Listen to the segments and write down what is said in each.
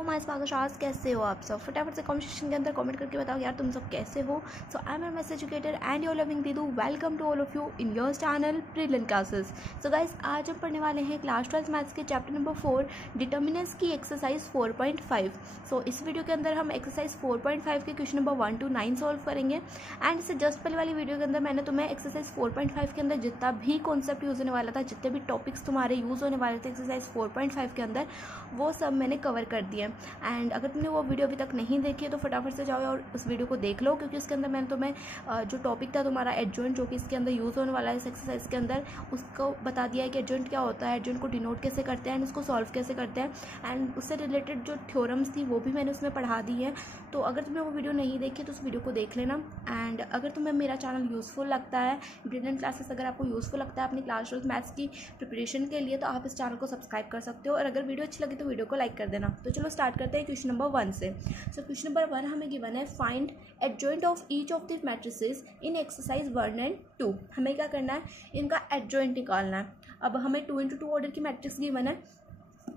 Hello my स्वागत, कैसे हो आप सब। फटाफट से कमेंट सेक्शन के अंदर कमेंट करके बताओ यार तुम सब कैसे हो। So I am maths educator and your loving दीदू। Welcome to all of you in your channel brilliant classes. So guys, आज हम पढ़ने वाले हैं क्लास 12 मैथ्स के चैप्टर नंबर 4 डिटर्मिनेंट्स की एक्सरसाइज 4.5। सो इस वीडियो के अंदर हम एक्सरसाइज 4.5 के क्वेश्चन नंबर 1 to 9 सॉल्व करेंगे। एंड इससे जस्ट पहले वाली वीडियो के अंदर मैंने तुम्हें एक्सरसाइज 4.5 के अंदर जितना भी कॉन्सेप्ट यूज होने वाला था, जितने भी टॉपिक्स तुम्हारे यूज होने वाले थे एक्सरसाइज 4.5 के अंदर, वो सब मैंने कवर कर दिया। एंड अगर तुमने वो वीडियो अभी तक नहीं देखी है तो फटाफट से जाओ और उस वीडियो को देख लो, क्योंकि उसके अंदर मैंने तुम्हें जो टॉपिक था तुम्हारा एडजॉइंट, जो कि इसके अंदर यूज़ होने वाला है इस एक्सरसाइज के अंदर, उसको बता दिया है कि एडजॉइंट क्या होता है, एडजॉइंट को डिनोट कैसे करते हैं एंड उसको सॉल्व कैसे करते हैं। एंड उससे रिलेटेड जो थ्योरम्स थी वो भी मैंने उसमें पढ़ा दी है। तो अगर तुमने वो वीडियो नहीं देखी तो उस वीडियो को देख लेना। एंड अगर तुम्हें मेरा चैनल यूज़फुल लगता है, ब्रिलियंट क्लासेस अगर आपको यूज़फुल लगता है अपनी क्लास 12 मैथ्स की प्रिपरेशन के लिए, तो आप इस चैनल को सब्सक्राइब कर सकते हो। और अगर वीडियो अच्छी लगी तो वीडियो को लाइक कर देना। तो चलो स्टार्ट करते हैं क्वेश्चन नंबर 1 से। सो क्वेश्चन नंबर 1 हमें गिवन है, find adjoint of each of the matrices in exercise 1 and 2। हमें क्या करना है, इनका एडजॉइंट निकालना है। अब हमें 2 into 2 ऑर्डर की मैट्रिक्स गिवन है,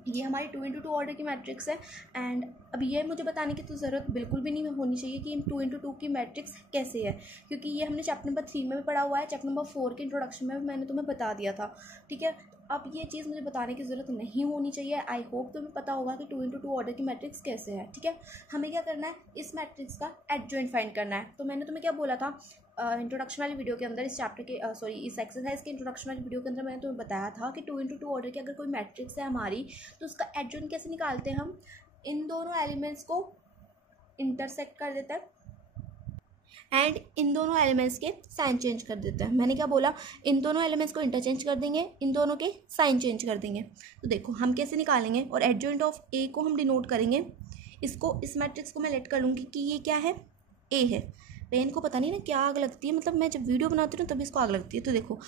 ये हमारी 2 into 2 ऑर्डर की मैट्रिक्स है। एंड अब ये मुझे बताने की तो ज़रूरत बिल्कुल भी नहीं होनी चाहिए कि 2 into 2 की मैट्रिक्स कैसे है, क्योंकि ये हमने चैप्टर नंबर 3 में भी पढ़ा हुआ है, चैप्टर नंबर 4 के इंट्रोडक्शन में भी मैंने तुम्हें बता दिया था। ठीक है, अब ये चीज़ मुझे बताने की ज़रूरत नहीं होनी चाहिए। आई होप तुम्हें पता होगा कि 2 into 2 ऑर्डर की मैट्रिक्स कैसे है। ठीक है, हमें क्या करना है, इस मैट्रिक्स का एडजॉइंट फाइंड करना है। तो मैंने तुम्हें क्या बोला था इंट्रोडक्शन वाली वीडियो के अंदर, इस चैप्टर के इस एक्सरसाइज के इंट्रोडक्शन वाली वीडियो के अंदर मैंने तुम्हें बताया था कि 2 into 2 ऑर्डर की अगर कोई मैट्रिक्स है हमारी, तो उसका एडजॉइंट कैसे निकालते हैं हम, इन दोनों एलिमेंट्स को इंटरसेक्ट कर देते हैं एंड इन दोनों एलिमेंट्स के साइन चेंज कर देते हैं। मैंने क्या बोला, इन दोनों एलिमेंट्स को इंटरचेंज कर देंगे, इन दोनों के साइन चेंज कर देंगे। तो देखो हम कैसे निकालेंगे, और एडजॉइंट ऑफ ए को हम डिनोट करेंगे। इसको, इस मैट्रिक्स को मैं लेट कर लूँगी कि ये क्या है, ए है। पेन को पता नहीं ना क्या आग लगती है, मतलब मैं जब वीडियो बनाती हूँ तभी इसको आग लगती है। तो देखो,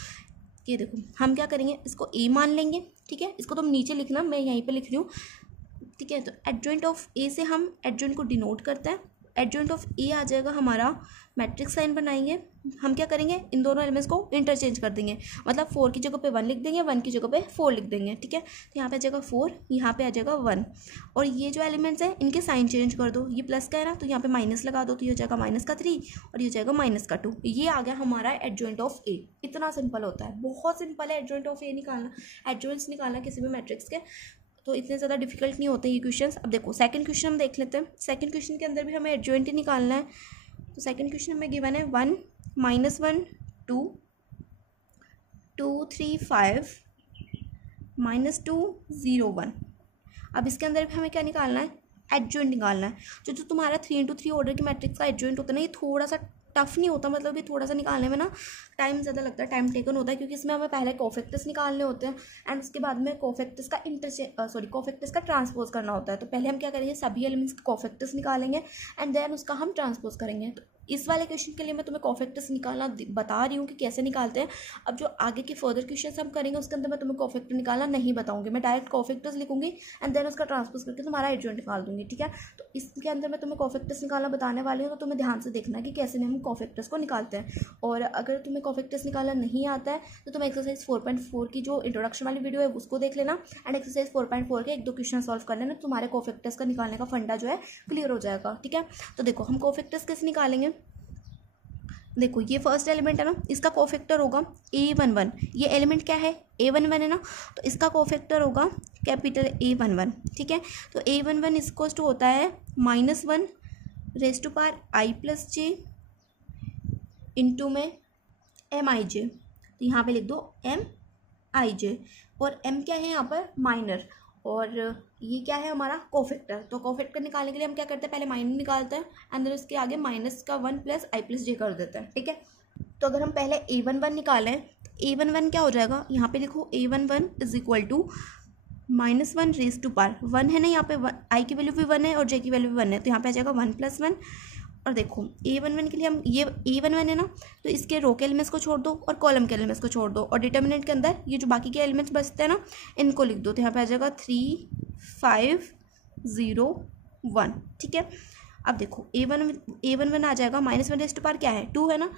ये देखो हम क्या करेंगे, इसको ए मान लेंगे। ठीक है, इसको तुम नीचे लिखना, मैं यहीं पे लिख रही हूँ। ठीक है, तो एडजॉइंट ऑफ ए से हम एडजॉइंट को डिनोट करते हैं। एडजॉइंट ऑफ ए आ जाएगा हमारा, मैट्रिक्स साइन बनाएंगे। हम क्या करेंगे, इन दोनों एलिमेंट्स को इंटरचेंज कर देंगे, मतलब 4 की जगह पे 1 लिख देंगे, 1 की जगह पे 4 लिख देंगे। ठीक है, तो यहाँ पे आ जाएगा 4, यहाँ पे आ जाएगा 1। और ये जो एलिमेंट्स हैं इनके साइन चेंज कर दो। ये प्लस का है ना, तो यहाँ पे माइनस लगा दो, तो ये हो जाएगा -3 और ये हो जाएगा -2। ये आ गया हमारा एडजॉइंट ऑफ ए। इतना सिंपल होता है, बहुत सिंपल है एडजॉइंट ऑफ ए निकालना, एडजॉइंट्स निकालना किसी भी मैट्रिक्स के। तो इतने ज़्यादा डिफिकल्ट नहीं होते ये क्वेश्चंस। अब देखो सेकंड क्वेश्चन हम देख लेते हैं। सेकंड क्वेश्चन के अंदर भी हमें एडजॉइंट ही निकालना है। तो सेकंड क्वेश्चन हमें गिवन है 1 -1 2 2 3 5 -2 0 1। अब इसके अंदर भी हमें क्या निकालना है, एडजॉइंट निकालना है। जो तुम्हारा 3 into 3 ऑर्डर की मैट्रिक्स का एडजॉइंट होता है ना, ये थोड़ा सा टफ नहीं होता, मतलब ये थोड़ा सा निकालने में ना टाइम ज़्यादा लगता है, टाइम टेकन होता है, क्योंकि इसमें हमें पहले कोफैक्टर्स निकालने होते हैं एंड उसके बाद में कोफैक्टर्स का ट्रांसपोज करना होता है। तो पहले हम क्या करेंगे, सभी एलिमेंट्स के कोफैक्टर्स निकालेंगे एंड देन उसका हम ट्रांसपोज करेंगे। तो इस वाले क्वेश्चन के लिए मैं तुम्हें कोफैक्टर्स निकालना बता रही हूँ कि कैसे निकालते हैं। अब जो आगे के फर्दर क्वेश्चन हम करेंगे उसके अंदर मैं तुम्हें कोफैक्टर निकालना नहीं बताऊंगी, मैं डायरेक्ट कोफैक्टर्स लिखूंगी एंड देन उसका ट्रांसपोज करके तुम्हारा एडजॉइंट निकाल दूंगी। ठीक है, तो इसके अंदर मैं तुम्हें कोफैक्टर्स निकालना बताने वाली हूँ, तो तुम्हें ध्यान से देखना कि कैसे हम कोफैक्टर्स को निकालते हैं। और अगर तुम्हें कोफैक्टर्स निकालना नहीं आता है तो तुम एक्सरसाइज 4.4 की जो इंट्रोडक्शन वाली वीडियो है उसको देख लेना एंड एक्सरसाइज 4.4 के 1-2 क्वेश्चन सॉल्व कर लेना, तुम्हारे कोफैक्टर्स का निकालने का फंडा जो है क्लियर हो जाएगा। ठीक है, तो देखो हम कोफैक्टर्स कैसे निकालेंगे। देखो ये फर्स्ट एलिमेंट है ना, इसका कोफैक्टर होगा A11। ये एलिमेंट क्या है, A11 है ना, तो इसका कोफैक्टर होगा कैपिटल A11। ठीक है, तो A11 इसको टू होता है -1 raise to power i + j into में MIJ। तो यहाँ पे लिख दो MIJ, और M क्या है यहाँ पर, माइनर, और ये क्या है हमारा कोफैक्टर। तो कोफैक्टर निकालने के लिए हम क्या करते हैं, पहले माइनर निकालते हैं एंड देन उसके आगे -1 + i + j कर देते हैं। ठीक है, तो अगर हम पहले A11 निकालें, तो A11 क्या हो जाएगा, यहाँ पे लिखो A11 = -1 रेज़ टू पावर 1 है ना, यहाँ पे i की वैल्यू भी 1 है और j की वैल्यू भी 1 है, तो यहाँ पे आ जाएगा 1 + 1। और देखो A11 के लिए हम, ये A11 है ना, तो इसके रो के एलिमेंट्स को छोड़ दो और कॉलम के एलिमेंट्स को छोड़ दो, और डिटर्मिनेंट के अंदर ये जो बाकी के एलिमेंट्स बचते हैं ना इनको लिख दो। तो यहाँ पे आ जाएगा 3 5 0 1। ठीक है, अब देखो A11 आ जाएगा, -1 रेज़ टू पावर क्या है, 2 है ना।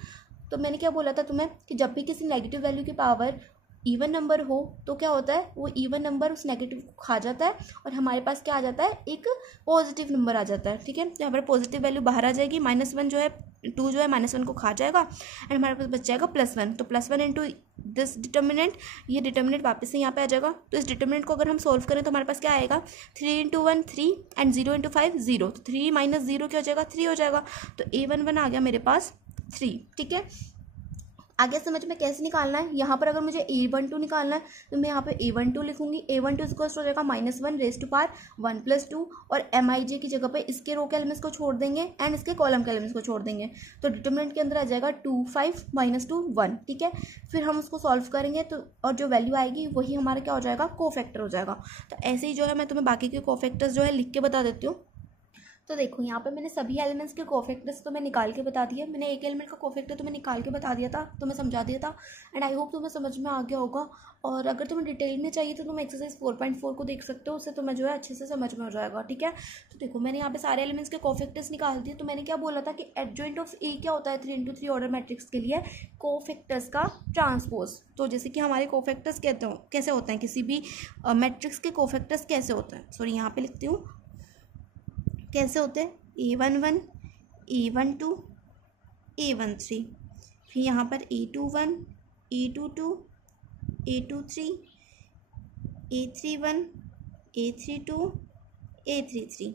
तो मैंने क्या बोला था तुम्हें कि जब भी किसी नेगेटिव वैल्यू की पावर इवन नंबर हो तो क्या होता है, वो इवन नंबर उस नेगेटिव को खा जाता है और हमारे पास क्या आ जाता है, एक पॉजिटिव नंबर आ जाता है। ठीक है, तो यहाँ पर पॉजिटिव वैल्यू बाहर आ जाएगी, -1 जो है 2 जो है -1 को खा जाएगा एंड हमारे पास बच जाएगा +1। तो +1 इंटू दिस डिटर्मिनेंट, ये डिटर्मिनेंट वापस से यहाँ पे आ जाएगा। तो इस डिटर्मिनेंट को अगर हम सोल्व करें तो हमारे पास क्या आएगा, 3 × 1 3 एंड 0 × 5 0। तो 3 - 0 क्या हो जाएगा, 3 हो जाएगा। तो A11 आ गया मेरे पास 3। ठीक है, आगे समझ में कैसे निकालना है। यहाँ पर अगर मुझे A12 निकालना है तो मैं यहाँ पे A12 लिखूंगी। A12 इक्वल्स हो जाएगा -1 × 1 और MIJ की जगह पे इसके रो के एलिमेंट्स को छोड़ देंगे एंड इसके कॉलम के एलिमेंट्स को छोड़ देंगे। तो डिटरमिनेंट के अंदर आ जाएगा 2 5 -2 1। ठीक है, फिर हम उसको सॉल्व करेंगे तो और जो वैल्यू आएगी वही हमारा क्या हो जाएगा, कोफैक्टर हो जाएगा। तो ऐसे ही जो है मैं तुम्हें बाकी के कोफैक्टर्स जो है लिख के बता देती हूँ। तो देखो यहाँ पे मैंने सभी एलिमेंट्स के कोफैक्टर्स तो मैं निकाल के बता दिया। मैंने एक एलिमेंट का कोफैक्टर तुम्हें निकाल के बता दिया था, तुम्हें समझा दिया था एंड आई होप तुम्हें समझ में आ गया होगा। और अगर तुम्हें डिटेल में चाहिए तो तुम एक्सरसाइज 4.4 को देख सकते हो, उससे तुम्हें जो है अच्छे से समझ में हो जाएगा। ठीक है, तो देखो मैंने यहाँ पे सारे एलिमेंट्स के कोफैक्टर्स निकाल दिए। तो मैंने क्या बोला था कि एडजॉइंट ऑफ ए क्या होता है 3 × 3 ऑर्डर मैट्रिक्स के लिए, कोफैक्टर्स का ट्रांसपोज। तो जैसे कि हमारे कोफैक्टर्स कैसे होते हैं, किसी भी मैट्रिक्स के कोफैक्टर्स कैसे होते हैं, सॉरी यहाँ पे लिखती हूँ कैसे होते हैं, A11 A12 A13, फिर यहाँ पर A21 A22 A23 A31 A32 A33।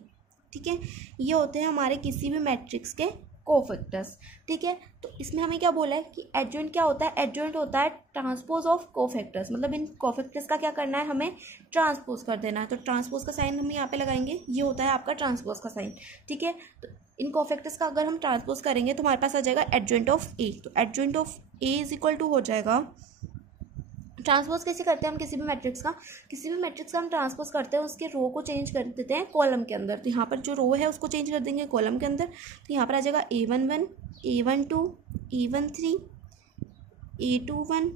ठीक है, ये होते हैं हमारे किसी भी मैट्रिक्स के कोफैक्टर्स। ठीक है, तो इसमें हमें क्या बोला है कि एडजॉइंट क्या होता है, एडजॉइंट होता है ट्रांसपोज ऑफ कोफैक्टर्स। मतलब इन कोफैक्टर्स का क्या करना है, हमें ट्रांसपोज कर देना है। तो ट्रांसपोज का साइन हम यहाँ पे लगाएंगे, ये होता है आपका ट्रांसपोज का साइन। ठीक है, तो इन कोफैक्टर्स का अगर हम ट्रांसपोज करेंगे तो हमारे पास आ जाएगा एडजॉइंट ऑफ ए। तो adjoint of A is equal to हो जाएगा, ट्रांसपोज कैसे करते हैं हम किसी भी मैट्रिक्स का हम ट्रांसपोज करते हैं, उसके रो को चेंज कर देते हैं कॉलम के अंदर। तो यहाँ पर जो रो है उसको चेंज कर देंगे कॉलम के अंदर। तो यहाँ पर आ जाएगा A11 A12 A13 A21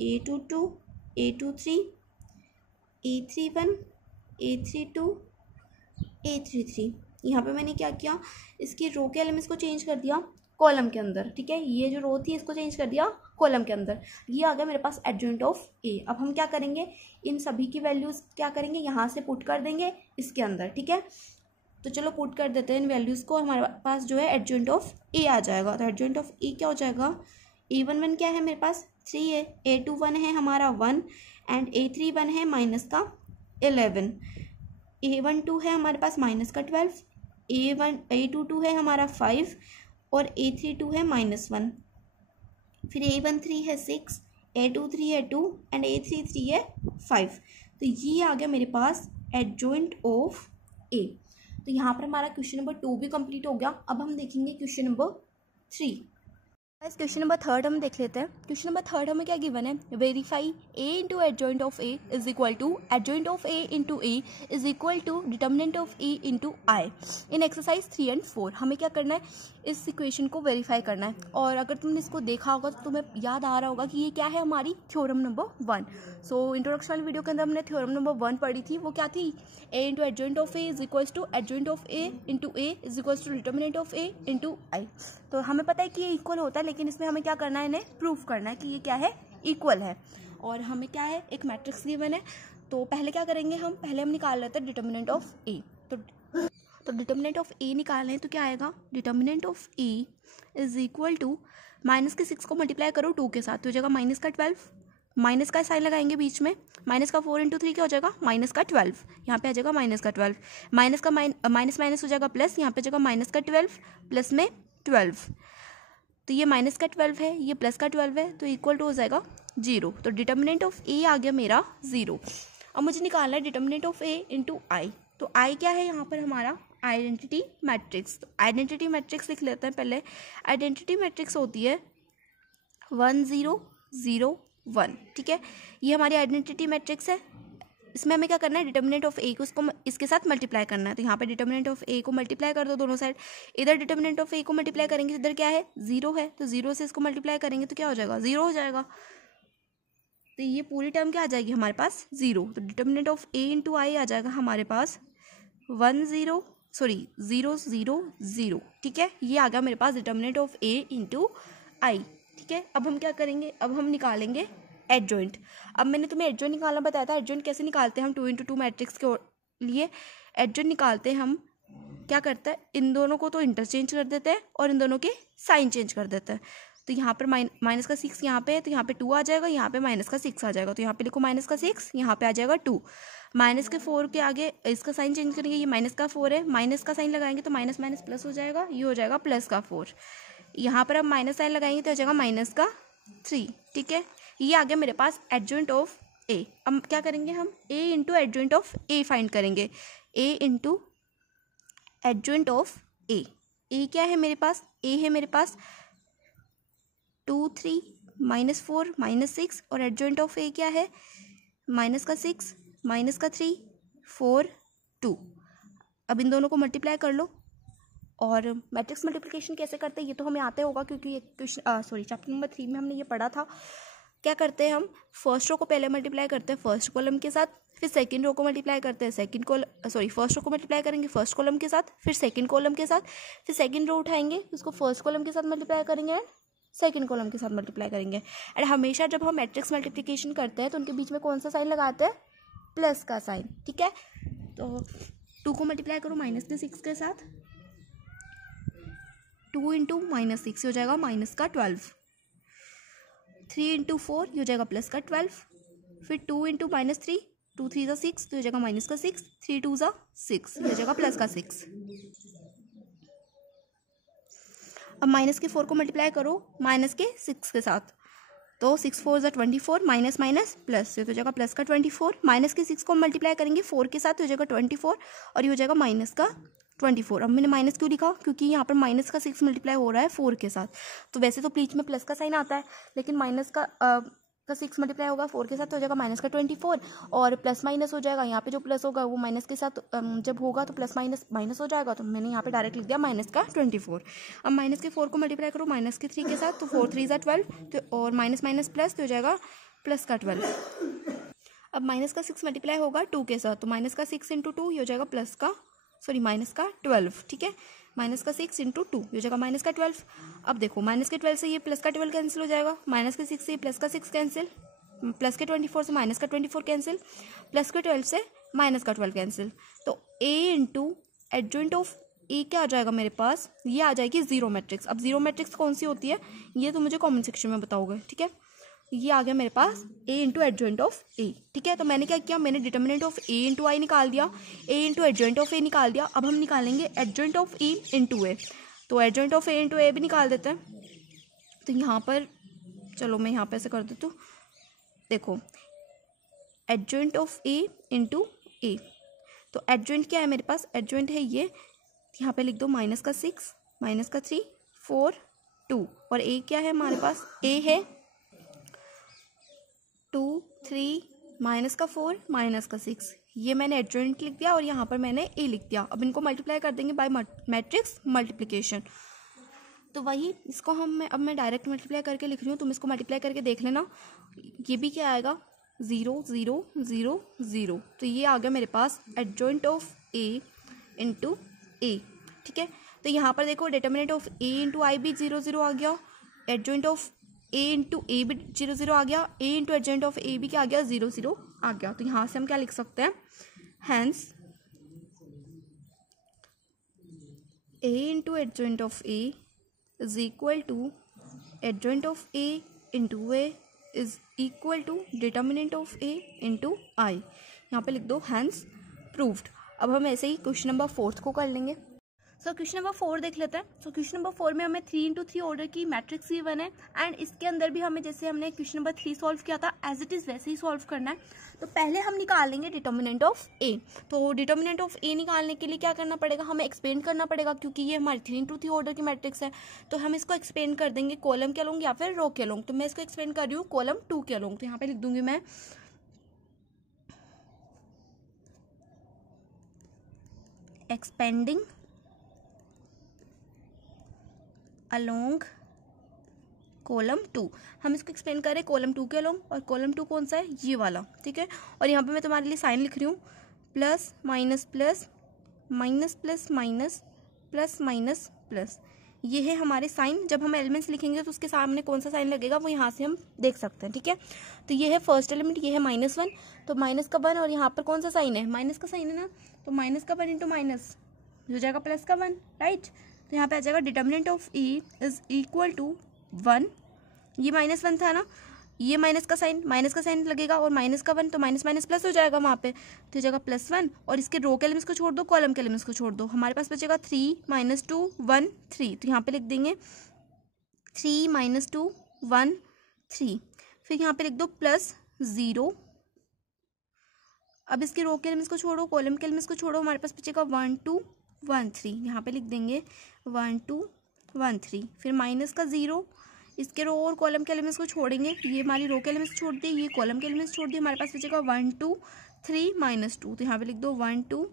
A22 A23 A31 A32 A33। यहाँ पे मैंने क्या किया, इसकी रो के एलिमेंट्स को चेंज कर दिया कॉलम के अंदर। ठीक है, ये जो रो थी इसको चेंज कर दिया कॉलम के अंदर। ये आ गया मेरे पास एडजॉइंट ऑफ ए। अब हम क्या करेंगे, इन सभी की वैल्यूज क्या करेंगे, यहाँ से पुट कर देंगे इसके अंदर। ठीक है, तो चलो पुट कर देते हैं इन वैल्यूज़ को, हमारे पास जो है एडजॉइंट ऑफ ए आ जाएगा। तो एडजॉइंट ऑफ ए क्या हो जाएगा, A11 क्या है मेरे पास 3 है, A21 है हमारा 1 एंड A31 है -11, A12 है हमारे पास -12, A22 है हमारा 5 और A32 है -1, फिर A13 है 6, A23 है 2 एंड A33 है 5। तो ये आ गया मेरे पास एडजॉइंट ऑफ ए। तो यहाँ पर हमारा क्वेश्चन नंबर 2 भी कंप्लीट हो गया। अब हम देखेंगे क्वेश्चन नंबर 3। क्वेश्चन नंबर 3 हम देख लेते हैं। क्वेश्चन नंबर 3 हमें क्या गिवन है, verify A into adjoint of A is equal to adjoint of A into A is equal to determinant of E into I in exercise 3 और 4। हमें क्या करना है, इस इक्वेशन को वेरीफाई करना है। और अगर तुमने इसको देखा होगा तो तुम्हें याद आ रहा होगा कि ये क्या है, हमारी थ्योरम नंबर 1। सो इंट्रोडक्शन वाली वीडियो के अंदर हमने थ्योरम नंबर 1 पढ़ी थी। वो क्या थी, A into adjoint of A is equals to adjoint of A into A is equals to determinant of A into I। तो हमें पता है कि ये इक्वल होता है, लेकिन इसमें हमें क्या करना है, इन्हें प्रूफ करना है कि ये क्या है, इक्वल है। और हमें क्या है, एक मैट्रिक्स गिवन है। तो पहले क्या करेंगे, हम निकाल लेते हैं डिटर्मिनेंट ऑफ ए। तो डिटर्मिनेंट ऑफ ए निकालें तो क्या आएगा, determinant of A is equal to -6 को मल्टीप्लाई करो 2 के साथ तो हो जाएगा -12, माइनस का साइन लगाएंगे बीच में, -4 × 3 क्या हो जाएगा, -12। यहाँ पे आ जाएगा -12, माइनस का माइनस हो जाएगा प्लस, यहाँ पे आ जाएगा -12 प्लस में 12। तो ये -12 है, ये +12 है, तो इक्वल टू हो जाएगा 0। तो डिटर्मिनेंट ऑफ ए आ गया मेरा 0। अब मुझे निकालना है डिटर्मिनेंट ऑफ ए इंटू आई। तो आई क्या है यहाँ पर हमारा, आइडेंटिटी मैट्रिक्स। तो आइडेंटिटी मैट्रिक्स लिख लेते हैं पहले। आइडेंटिटी मैट्रिक्स होती है 1 0 0 1। ठीक है, ये हमारी आइडेंटिटी मैट्रिक्स है। इसमें हमें क्या करना है, डिटर्मिनेंट ऑफ ए को उसको इसके साथ मल्टीप्लाई करना है। तो यहाँ पे डिटर्मिनेंट ऑफ ए को मल्टीप्लाई कर दो दोनों साइड। इधर डिटर्मिनेंट ऑफ ए को मल्टीप्लाई करेंगे, इधर क्या है 0 है, तो 0 से इसको मल्टीप्लाई करेंगे तो क्या हो जाएगा, 0 हो जाएगा। तो ये पूरी टर्म क्या आ जाएगी हमारे पास, 0। तो डिटर्मिनेंट ऑफ ए इंटू आई आ जाएगा हमारे पास 0 0 0 0। ठीक है, ये आ गया मेरे पास डिटर्मिनेंट ऑफ ए इंटू आई। ठीक है, अब हम क्या करेंगे, अब हम निकालेंगे एडजॉइंट। अब मैंने तुम्हें एडजॉइंट निकालना बताया था। एडजॉइंट कैसे निकालते हैं हम 2x2 मैट्रिक्स के लिए? एडजॉइंट निकालते हैं हम, क्या करता है, इन दोनों को तो इंटरचेंज कर देते हैं और इन दोनों के साइन चेंज कर देते हैं। तो यहाँ पर माइनस का 6 यहाँ पे है, तो यहाँ पे 2 आ जाएगा, यहाँ पे माइनस का 6 आ जाएगा, तो यहाँ पे लिखो माइनस का 6, यहाँ पे आ जाएगा 2। माइनस के 4 के आगे इसका साइन चेंज करेंगे, ये माइनस का 4 है, माइनस का साइन लगाएंगे तो माइनस माइनस प्लस हो जाएगा, ये हो जाएगा प्लस का 4। यहाँ पर अब माइनस साइन लगाएंगे तो हो जाएगा माइनस का 3। ठीक है, ये आ गया मेरे पास एडजॉइंट ऑफ ए। अब क्या करेंगे हम, A into adjoint of A find करेंगे। A into adjoint of A. A क्या है मेरे पास? ए है मेरे पास 2 3 -4 -6 और एडजॉइंट ऑफ ए क्या है? माइनस का 6 माइनस का 3 4 2। अब इन दोनों को मल्टीप्लाई कर लो। और मैट्रिक्स मल्टीप्लिकेशन कैसे करते हैं ये तो हमें आता होगा, क्योंकि ये क्वेश्चन चैप्टर नंबर 3 में हमने ये पढ़ा था। क्या करते हैं हम, फर्स्ट रो को पहले मल्टीप्लाई करते हैं फर्स्ट कॉलम के साथ, फिर सेकंड रो को मल्टीप्लाई करते हैं फर्स्ट रो को मल्टीप्लाई करेंगे फर्स्ट कॉलम के साथ, फिर सेकंड कॉलम के साथ, फिर सेकंड रो उठाएंगे उसको फर्स्ट कॉलम के साथ मल्टीप्लाई करेंगे एंड सेकंड कॉलम के साथ मल्टीप्लाई करेंगे। एंड हमेशा जब हम मैट्रिक्स मल्टीप्लिकेशन करते हैं तो उनके बीच में कौन सा साइन लगाते हैं? प्लस का साइन। ठीक है, तो 2 को मल्टीप्लाई करो माइनस के 6 के साथ, 2 इंटू माइनस 6 हो जाएगा माइनस का 12, 3 इंटू 4 ये हो जाएगा प्लस का 12, फिर 2 इंटू माइनस 3, 2 3 ज़ा 6 तो हो जाएगा माइनस का 6, 3 2 ज़ा 6 ये हो जाएगा प्लस का 6। अब माइनस के 4 को मल्टीप्लाई करो माइनस के 6 के साथ, तो 6 4 ज़ा 24, माइनस माइनस प्लस, ये तो हो जाएगा प्लस का 24। माइनस के 6 को मल्टीप्लाई करेंगे 4 के साथ तो हो जाएगा 24 और ये हो जाएगा माइनस का 24। अब मैंने माइनस क्यों लिखा? क्योंकि यहाँ पर माइनस का 6 मल्टीप्लाई हो रहा है 4 के साथ। तो वैसे तो बीच में प्लस का साइन आता है, लेकिन माइनस का 6 मल्टीप्लाई होगा 4 के साथ तो हो जाएगा माइनस का 24 और प्लस माइनस हो जाएगा। यहाँ पे जो प्लस होगा वो माइनस के साथ जब होगा तो प्लस माइनस माइनस हो जाएगा, तो मैंने यहाँ पे डायरेक्ट लिख दिया माइनस का 24। अब माइनस के 4 को मल्टीप्लाई करो माइनस के 3 के साथ, तो 4 3 ज़ा 12 तो और माइनस माइनस प्लस तो हो जाएगा प्लस का 12। अब माइनस का 6 मल्टीप्लाई होगा 2 के साथ, तो माइनस का 6 इंटू 2 ये हो जाएगा माइनस का 12। ठीक है, माइनस का 6 इंटू 2 ये हो जाएगा माइनस का 12। अब देखो माइनस के 12 से ये प्लस का 12 कैंसिल हो जाएगा, माइनस के 6 से प्लस का 6 कैंसिल, प्लस के 24 से माइनस का 24 कैंसिल, प्लस के 12 से माइनस का 12 कैंसिल। तो ए इंटू एडजॉइंट ऑफ ए क्या आ जाएगा मेरे पास? ये आ जाएगी जीरो मैट्रिक्स। अब जीरो मैट्रिक्स कौन सी होती है ये तो मुझे कमेंट सेक्शन में बताओगे। ठीक है, ये आ गया मेरे पास ए इंटू एडजॉइंट ऑफ ए। ठीक है, तो मैंने क्या किया, मैंने डिटर्मिनेंट ऑफ ए इंटू आई निकाल दिया, ए इंटू एडजॉइंट ऑफ ए निकाल दिया। अब हम निकालेंगे एडजॉइंट ऑफ ए इंटू ए, तो एडजॉइंट ऑफ ए इंटू ए भी निकाल देते हैं। तो यहाँ पर चलो मैं यहाँ पे ऐसे कर देती हूँ, देखो एडजॉइंट ऑफ ए इंटू ए, तो एडजॉइंट क्या है मेरे पास? एडजॉइंट है ये, यहाँ पे लिख दो माइनस का 6 माइनस का 3 4 2 और ए क्या है हमारे पास? ए है 2 3 माइनस का 4 माइनस का 6, ये मैंने एडजॉइंट लिख दिया और यहाँ पर मैंने ए लिख दिया। अब इनको मल्टीप्लाई कर देंगे बाय मैट्रिक्स मल्टीप्लिकेशन। तो वही इसको अब मैं डायरेक्ट मल्टीप्लाई करके लिख रही हूँ, तुम इसको मल्टीप्लाई करके देख लेना। ये भी क्या आएगा? 0 0 0 0। तो ये आ गया मेरे पास एडजॉइंट ऑफ ए इंटू ए। ठीक है, तो यहाँ पर देखो डिटर्मिनेंट ऑफ ए इंटू आई भी 0 0 आ गया, एडजॉइंट ऑफ ए इंटू ए भी 0 0 आ गया, ए इंटू एडजॉइंट ऑफ ए भी क्या आ गया? 0 0 आ गया। तो यहाँ से हम क्या लिख सकते हैं? Hence A into adjoint of A is equal to adjoint of A into A is equal to determinant of A into I। यहाँ पे लिख दो हैंस प्रूव्ड। अब हम ऐसे ही क्वेश्चन नंबर 4 को कर लेंगे। सो क्वेश्चन नंबर 4 देख लेते हैं। सो क्वेश्चन नंबर 4 में हमें 3 इंटू 3 ऑर्डर की मैट्रिक्स गिवन है एंड इसके अंदर भी हमें जैसे हमने क्वेश्चन नंबर 3 सॉल्व किया था एज इट इज़ वैसे ही सॉल्व करना है। तो पहले हम निकालेंगे डिटर्मिनेंट ऑफ ए। तो डिटर्मिनेंट ऑफ ए निकालने के लिए क्या करना पड़ेगा? हमें एक्सपेंड करना पड़ेगा, क्योंकि ये हमारी 3 इंटू 3 ऑर्डर की मैट्रिक्स है। तो हम इसको एक्सपेंड कर देंगे कॉलम के अलोंग या फिर रो के अलोंग। तो मैं इसको एक्सपेंड कर रही हूँ कॉलम 2 के अलोंग। तो यहाँ पे लिख दूंगी मैं एक्सपेंडिंग अलोंग कॉलम 2। हम इसको एक्सप्लेन करें कॉलम 2 के अलोंग, और कॉलम 2 कौन सा है? ये वाला। ठीक है, और यहाँ पे मैं तुम्हारे लिए साइन लिख रही हूँ plus minus plus minus plus minus plus minus plus. ये है हमारे साइन। जब हम एलिमेंट्स लिखेंगे तो उसके सामने कौन सा साइन लगेगा वो यहाँ से हम देख सकते हैं, ठीक है। तो ये है फर्स्ट एलिमेंट, ये है -1, तो माइनस का 1 और यहाँ पर कौन सा साइन है, माइनस का साइन है ना, तो माइनस का 1 इंटू माइनस हो जाएगा प्लस का 1, राइट। तो यहाँ पे आ जाएगा determinant of E is equal to 1, ये -1 था ना, ये माइनस का साइन लगेगा और माइनस का 1, तो माइनस माइनस प्लस हो जाएगा वहाँ पे, तो हो जाएगा +1 और इसके रो के एलिमेंट्स को छोड़ दो, कॉलम के एलिमेंट्स को छोड़ दो, हमारे पास बचेगा 3 - 2 1 3, तो यहाँ पे लिख देंगे 3 - 2 1 3, फिर यहाँ पे लिख दो +0। अब इसके रो के एलिमेंट्स को छोड़ो, कॉलम के एलिमेंट्स को छोड़ो, हमारे पास बचेगा 1 2 1 3, यहाँ पे लिख देंगे 1 2 1 3, फिर माइनस का 0, इसके रो और कॉलम के एलिमेंट्स को छोड़ेंगे, ये हमारी रो के एलिमेंट्स छोड़ दिए, ये कॉलम के एलिमेंट्स छोड़ दिए, हमारे पास बचेगा 1 2 3 -2, तो यहाँ पे लिख दो 1 2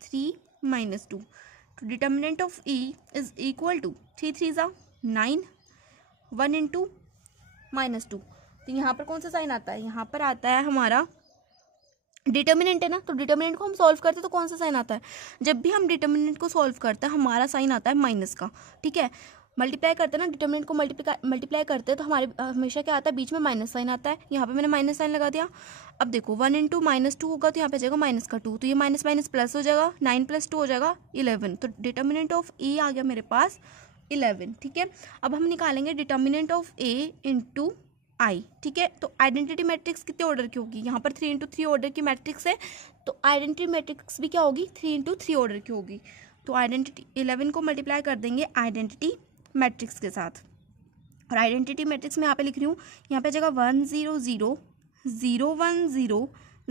3 -2। तो determinant of E is equal to 3 3 ज़ा 9 1 इंटू -2, तो यहाँ पर कौन सा साइन आता है, यहाँ पर आता है हमारा डिटर्मिनेंट है ना, तो डिटर्मिनेंट को हम सॉल्व करते हैं तो कौन सा साइन आता है, जब भी हम डिटर्मिनेंट को सॉल्व करते हैं हमारा साइन आता है माइनस का, ठीक है। मल्टीप्लाई करते हैं ना, डिटर्मिनेंट को मल्टीप्लाई करते हैं तो हमारे हमेशा क्या आता है, बीच में माइनस साइन आता है, यहाँ पे मैंने माइनस साइन लगा दिया। अब देखो 1 इंटू -2 होगा तो यहाँ पे आ जाएगा माइनस का 2, तो ये माइनस माइनस प्लस हो जाएगा, 9 + 2 हो जाएगा 11, तो डिटर्मिनेंट ऑफ E आ गया मेरे पास 11, ठीक है। अब हम निकालेंगे determinant of A into I, ठीक है। तो आइडेंटिटी मैट्रिक्स कितने ऑर्डर की होगी, यहाँ पर 3 × 3 ऑर्डर की मैट्रिक्स है, तो आइडेंटिटी मैट्रिक्स भी क्या होगी, 3 × 3 ऑर्डर की होगी। तो आइडेंटिटी 11 को मल्टीप्लाई कर देंगे आइडेंटिटी मैट्रिक्स के साथ, और आइडेंटिटी मैट्रिक्स में यहाँ पे लिख रही हूँ, यहाँ पे जगह 1 0 0 0 1 0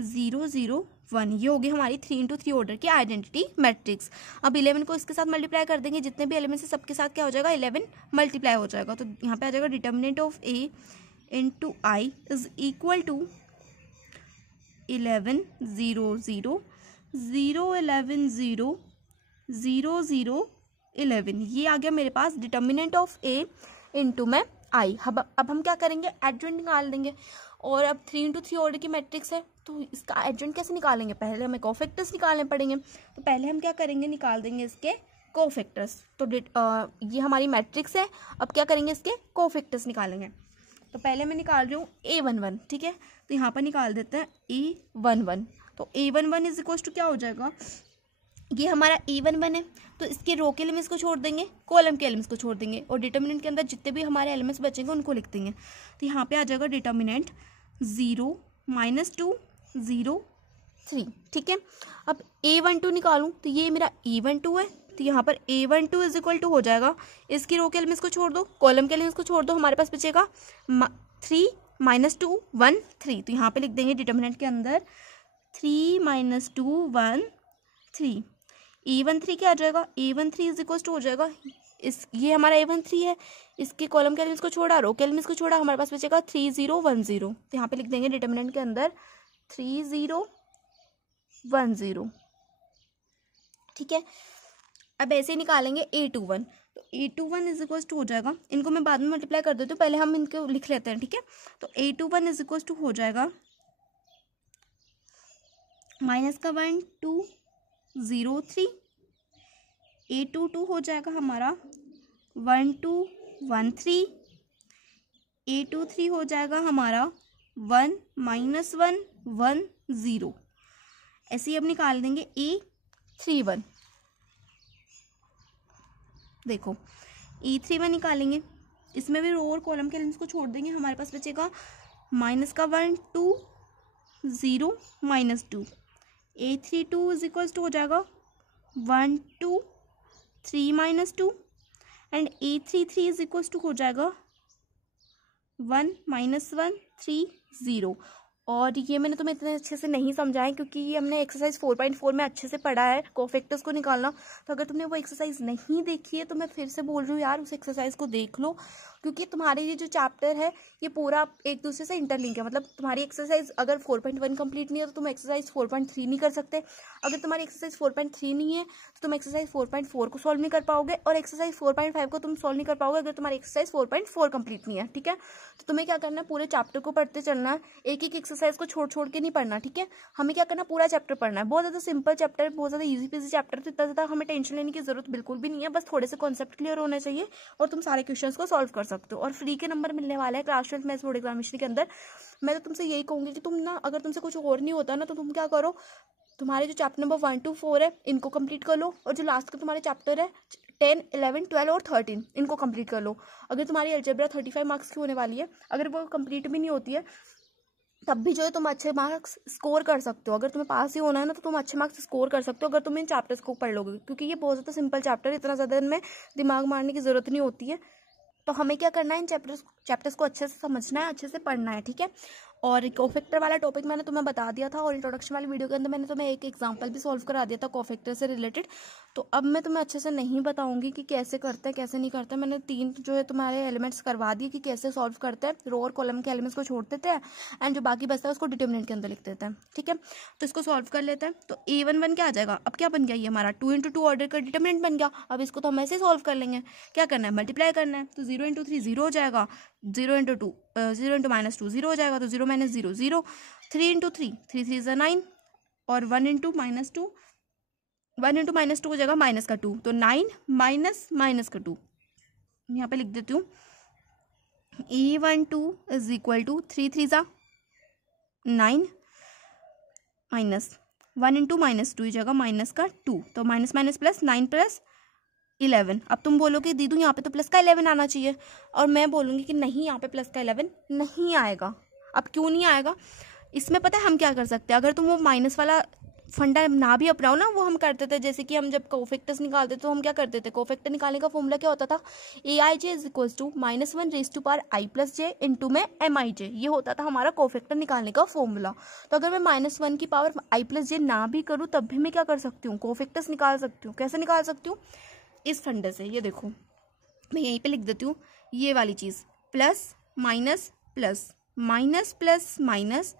0 0 1, ये होगी हमारी 3 × 3 ऑर्डर की आइडेंटिटी मैट्रिक्स। अब 11 को इसके साथ मल्टीप्लाई कर देंगे, जितने भी एलिमेंट्स है सबके साथ क्या हो जाएगा, 11 मल्टीप्लाई हो जाएगा, तो यहाँ पे आ जाएगा determinant of A into I is equal to 11 0 0 0 11 0 0 0 11, ये आ गया मेरे पास डिटर्मिनेंट ऑफ A इंटू में I। अब हम क्या करेंगे, एडजॉइंट निकाल देंगे, और अब 3 × 3 ऑर्डर की मैट्रिक्स है तो इसका एडजॉइंट कैसे निकालेंगे, पहले हमें कोफैक्टर्स निकालने पड़ेंगे, तो पहले हम क्या करेंगे, निकाल देंगे इसके कोफैक्टर्स। तो ये हमारी मैट्रिक्स है, अब क्या करेंगे, इसके कोफैक्टर्स निकालेंगे। तो पहले मैं निकाल रही हूँ A11, ठीक है, तो यहाँ पर निकाल देते हैं A11, तो A11 इज इक्वल टू क्या हो जाएगा, ये हमारा A11 है, तो इसके रो के एलिमेंट्स को छोड़ देंगे, कॉलम के एलिमेंट्स को छोड़ देंगे, और डिटर्मिनेंट के अंदर जितने भी हमारे एलिमेंट्स बचेंगे उनको लिख देंगे। तो यहाँ पे आ जाएगा डिटर्मिनेंट 0 -2 0 3, ठीक है। अब A12 निकालूं तो ये मेरा A12 है, तो यहाँ पर A12 इज इक्वल टू हो जाएगा, इसकी रो के एलिमेंट्स को छोड़ दो, कॉलम के एलिमेंट्स को छोड़ दो, हमारे पास बचेगा 3 -2 1 3, तो यहाँ पे लिख देंगे डिटर्मिनेंट के अंदर 3 -2 1 3। A13 क्या आ जाएगा, A13 इज इक्वल टू हो जाएगा, ये हमारा A13 है, इसके कॉलम के एलिमेंट्स को छोड़ा, रो के एलिमेंट्स को छोड़ा, हमारे पास बचेगा 3 0 1 0, तो यहाँ पे लिख देंगे डिटर्मिनेंट के अंदर 3 0 1 0, ठीक है। अब ऐसे ही निकालेंगे A21, तो A21 इज इक्वल टू हो जाएगा, इनको मैं बाद में मल्टीप्लाई कर देती हूँ, पहले हम इनको लिख लेते हैं, ठीक है। तो A21 इज इक्वल टू हो जाएगा माइनस का 1 2 0 3, A22 हो जाएगा हमारा 1 2 1 3, A23 हो जाएगा हमारा 1 -1 1 0, ऐसे ही अब निकाल देंगे A31, देखो E31 निकालेंगे, इसमें भी रो और कॉलम के एलिमेंट्स को छोड़ देंगे, हमारे पास बचेगा माइनस का 1 2 0 -2, A32 इज इक्वल टू हो जाएगा 1 2 3 -2, and A33 is equal to हो जाएगा 1 -1 3 0। और ये मैंने तुम्हें इतने अच्छे से नहीं समझाया क्योंकि ये हमने एक्सरसाइज 4.4 में अच्छे से पढ़ा है कोफैक्टर्स को निकालना, तो अगर तुमने वो एक्सरसाइज नहीं देखी है तो मैं फिर से बोल रही हूँ यार, उस एक्सरसाइज को देख लो, क्योंकि तुम्हारे ये जो चैप्टर है ये पूरा एक दूसरे से इंटरलिंक है। मतलब तुम्हारी एक्सरसाइज अगर 4.1 कंप्लीट नहीं है तो तुम एक्सरसाइज 4.3 नहीं कर सकते। अगर तुम्हारी एक्सरसाइज 4.3 नहीं है तो तुम एक्सरसाइज 4.4 को सॉल्व नहीं कर पाओगे, और एक्सरसाइज 4.5 को तुम सॉल्व नहीं कर पाओगे अगर तुम्हारी एक्सरसाइज 4.4 कंप्लीट नहीं है। ठीक है, तो तुम्हें क्या करना है, पूरे चैप्टर को पढ़ते चलना है, एक एक एक्सरसाइज को छोड़ छोड़ के नहीं पढ़ना। ठीक है, हमें क्या करना, पूरा चैप्टर पढ़ना है। बहुत ज़्यादा सिंपल चैप्टर है, बहुत ज़्यादा ईजी पीजी चैप्टर, तो इतना ज़्यादा हमें टेंशन लेने की जरूरत बिल्कुल भी नहीं है। बस थोड़े से कॉन्सेप्ट क्लियर होने चाहिए और तुम सारे क्वेश्चंस को सॉल्व कर सकते हो। और फ्री के नंबर मिलने वाला है क्लास 12 मैथ्स बोर्ड एग्जामिनेशन के अंदर। मैं तो तुमसे यही कहूंगी कि तुम ना, अगर तुमसे कुछ और नहीं होता ना तो तुम क्या करो, तुम्हारे जो चैप्टर नंबर 1 to 4 है इनको कंप्लीट कर लो, और जो लास्ट का तुम्हारे चैप्टर है 10, 11, 12 और 13 इनको कंप्लीट कर लो। अगर तुम्हारी अलजेब्रा 35 मार्क्स की होने वाली है, अगर वो कंप्लीट भी नहीं होती है तब भी जो है तुम अच्छे मार्क्स स्कोर कर सकते हो। अगर तुम्हें पास ही होना है ना तो तुम अच्छे मार्क्स स्कोर कर सकते हो अगर तुम इन चैप्टर्स को पढ़ लोगे, क्योंकि ये बहुत ज़्यादा सिंपल चैप्टर है, इतना ज़्यादा इनमें दिमाग मारने की जरूरत नहीं होती है। तो हमें क्या करना है, इन चैप्टर्स को अच्छे से समझना है, अच्छे से पढ़ना है। ठीक है, और कोफैक्टर वाला टॉपिक मैंने तुम्हें बता दिया था, और इंट्रोडक्शन वाली वीडियो के अंदर मैंने तुम्हें एक एग्जांपल भी सॉल्व करा दिया था कोफैक्टर से रिलेटेड। तो अब मैं तुम्हें अच्छे से नहीं बताऊंगी कि कैसे करते हैं कैसे नहीं करते हैं। मैंने 3 जो है तुम्हारे एलिमेंट्स करवा दिए कि कैसे सॉल्व करते हैं। रो और कॉलम के एलिमेंट्स को छोड़ देते हैं एंड जो बाकी बचता है उसको डिटर्मिनेंट के अंदर लिख देते हैं। ठीक है, तो इसको सॉल्व कर लेते हैं। तो A11 क्या आ जाएगा, अब क्या बन गया, ये हमारा 2 into 2 ऑर्डर का डिटर्मिनेंट बन गया। अब इसको तो हम ऐसे सॉल्व कर लेंगे। क्या करना है, मल्टीप्लाई करना है। तो 0 into 3 0 हो जाएगा, 0 into 2 0 into -2 0 हो जाएगा, तो 0 - 0 0, 3 into 3 3 3 is 9, और 1 into -2 1 into -2 हो जाएगा -2, तो 9 माइनस का 2 यहाँ पे लिख देती हूँ। A12 इज इक्वल टू 3 3 ज़ा 9 माइनस 1 into -2 हो जाएगा -2, तो माइनस माइनस प्लस 9 + 11। अब तुम बोलोगे दीदू यहाँ पे तो प्लस का 11 आना चाहिए, और मैं बोलूँगी कि नहीं, यहाँ पे प्लस का 11 नहीं आएगा। अब क्यों नहीं आएगा, इसमें पता है हम क्या कर सकते हैं। अगर तुम वो माइनस वाला फंडा ना भी अपनाओ ना, वो हम करते थे, जैसे कि हम जब कोफैक्टर्स निकालते तो हम क्या करते थे, कोफैक्टर निकालने का फॉर्मूला क्या होता था, AIJ is equal to -1 into में MIJ, ये होता था हमारा कोफैक्टर निकालने का फॉर्मूला। तो अगर मैं -1 की पावर I+J ना भी करूँ तब भी मैं क्या कर सकती हूँ, कोफैक्टर्स निकाल सकती हूँ। कैसे निकाल सकती हूँ, इस फंडे से, ये देखो मैं यहीं पे लिख देती हूँ ये वाली चीज़, plus minus plus minus plus minus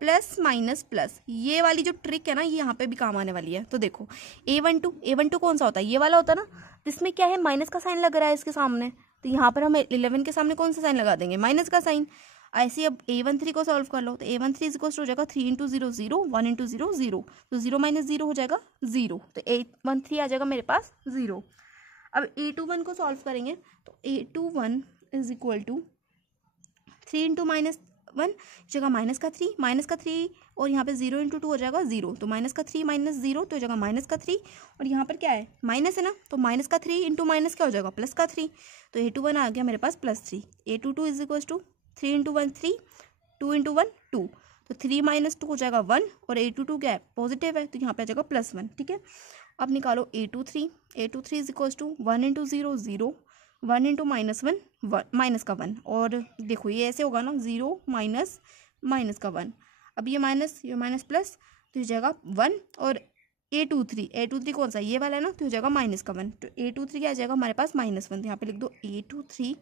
plus minus plus, ये वाली जो ट्रिक है ना ये यहाँ पे भी काम आने वाली है। तो देखो A12 कौन सा होता है, ये वाला होता है ना, जिसमें क्या है माइनस का साइन लग रहा है इसके सामने, तो यहाँ पर हम 11 के सामने कौन सा साइन लगा देंगे, माइनस का साइन। ऐसे अब A13 को सॉल्व कर लो, तो A13 इक्वल हो जाएगा 3 into 0 0, 1 into 0 0, तो 0 - 0 हो जाएगा 0, तो A13 आ जाएगा मेरे पास 0। अब A21 को सॉल्व करेंगे, तो A21 is equal to 3 into -1 जगह -3 और यहाँ पे 0 into 2 हो जाएगा 0, तो -3 - 0 तो हो जाएगा -3, और यहाँ पर क्या है माइनस है ना, तो -3 इंटू माइनस क्या हो जाएगा +3, तो A21 आ गया मेरे पास +3। A22 is equal to 3 into 1 3, 2 into 1 2, तो 3 - 2 हो जाएगा 1, और A22 क्या है पॉजिटिव है, तो यहाँ पे आ जाएगा +1। ठीक है, अब निकालो A23 is equal to 1 into 0 0, 1 into -1 minus का 1, और देखो ये ऐसे होगा ना 0 माइनस का 1, अब ये माइनस प्लस तो हो जाएगा 1, और A23 कौन सा ये वाला है ना, तो हो जाएगा -1, तो A23 क्या आ जाएगा हमारे पास -1, तो यहाँ पे लिख दो A23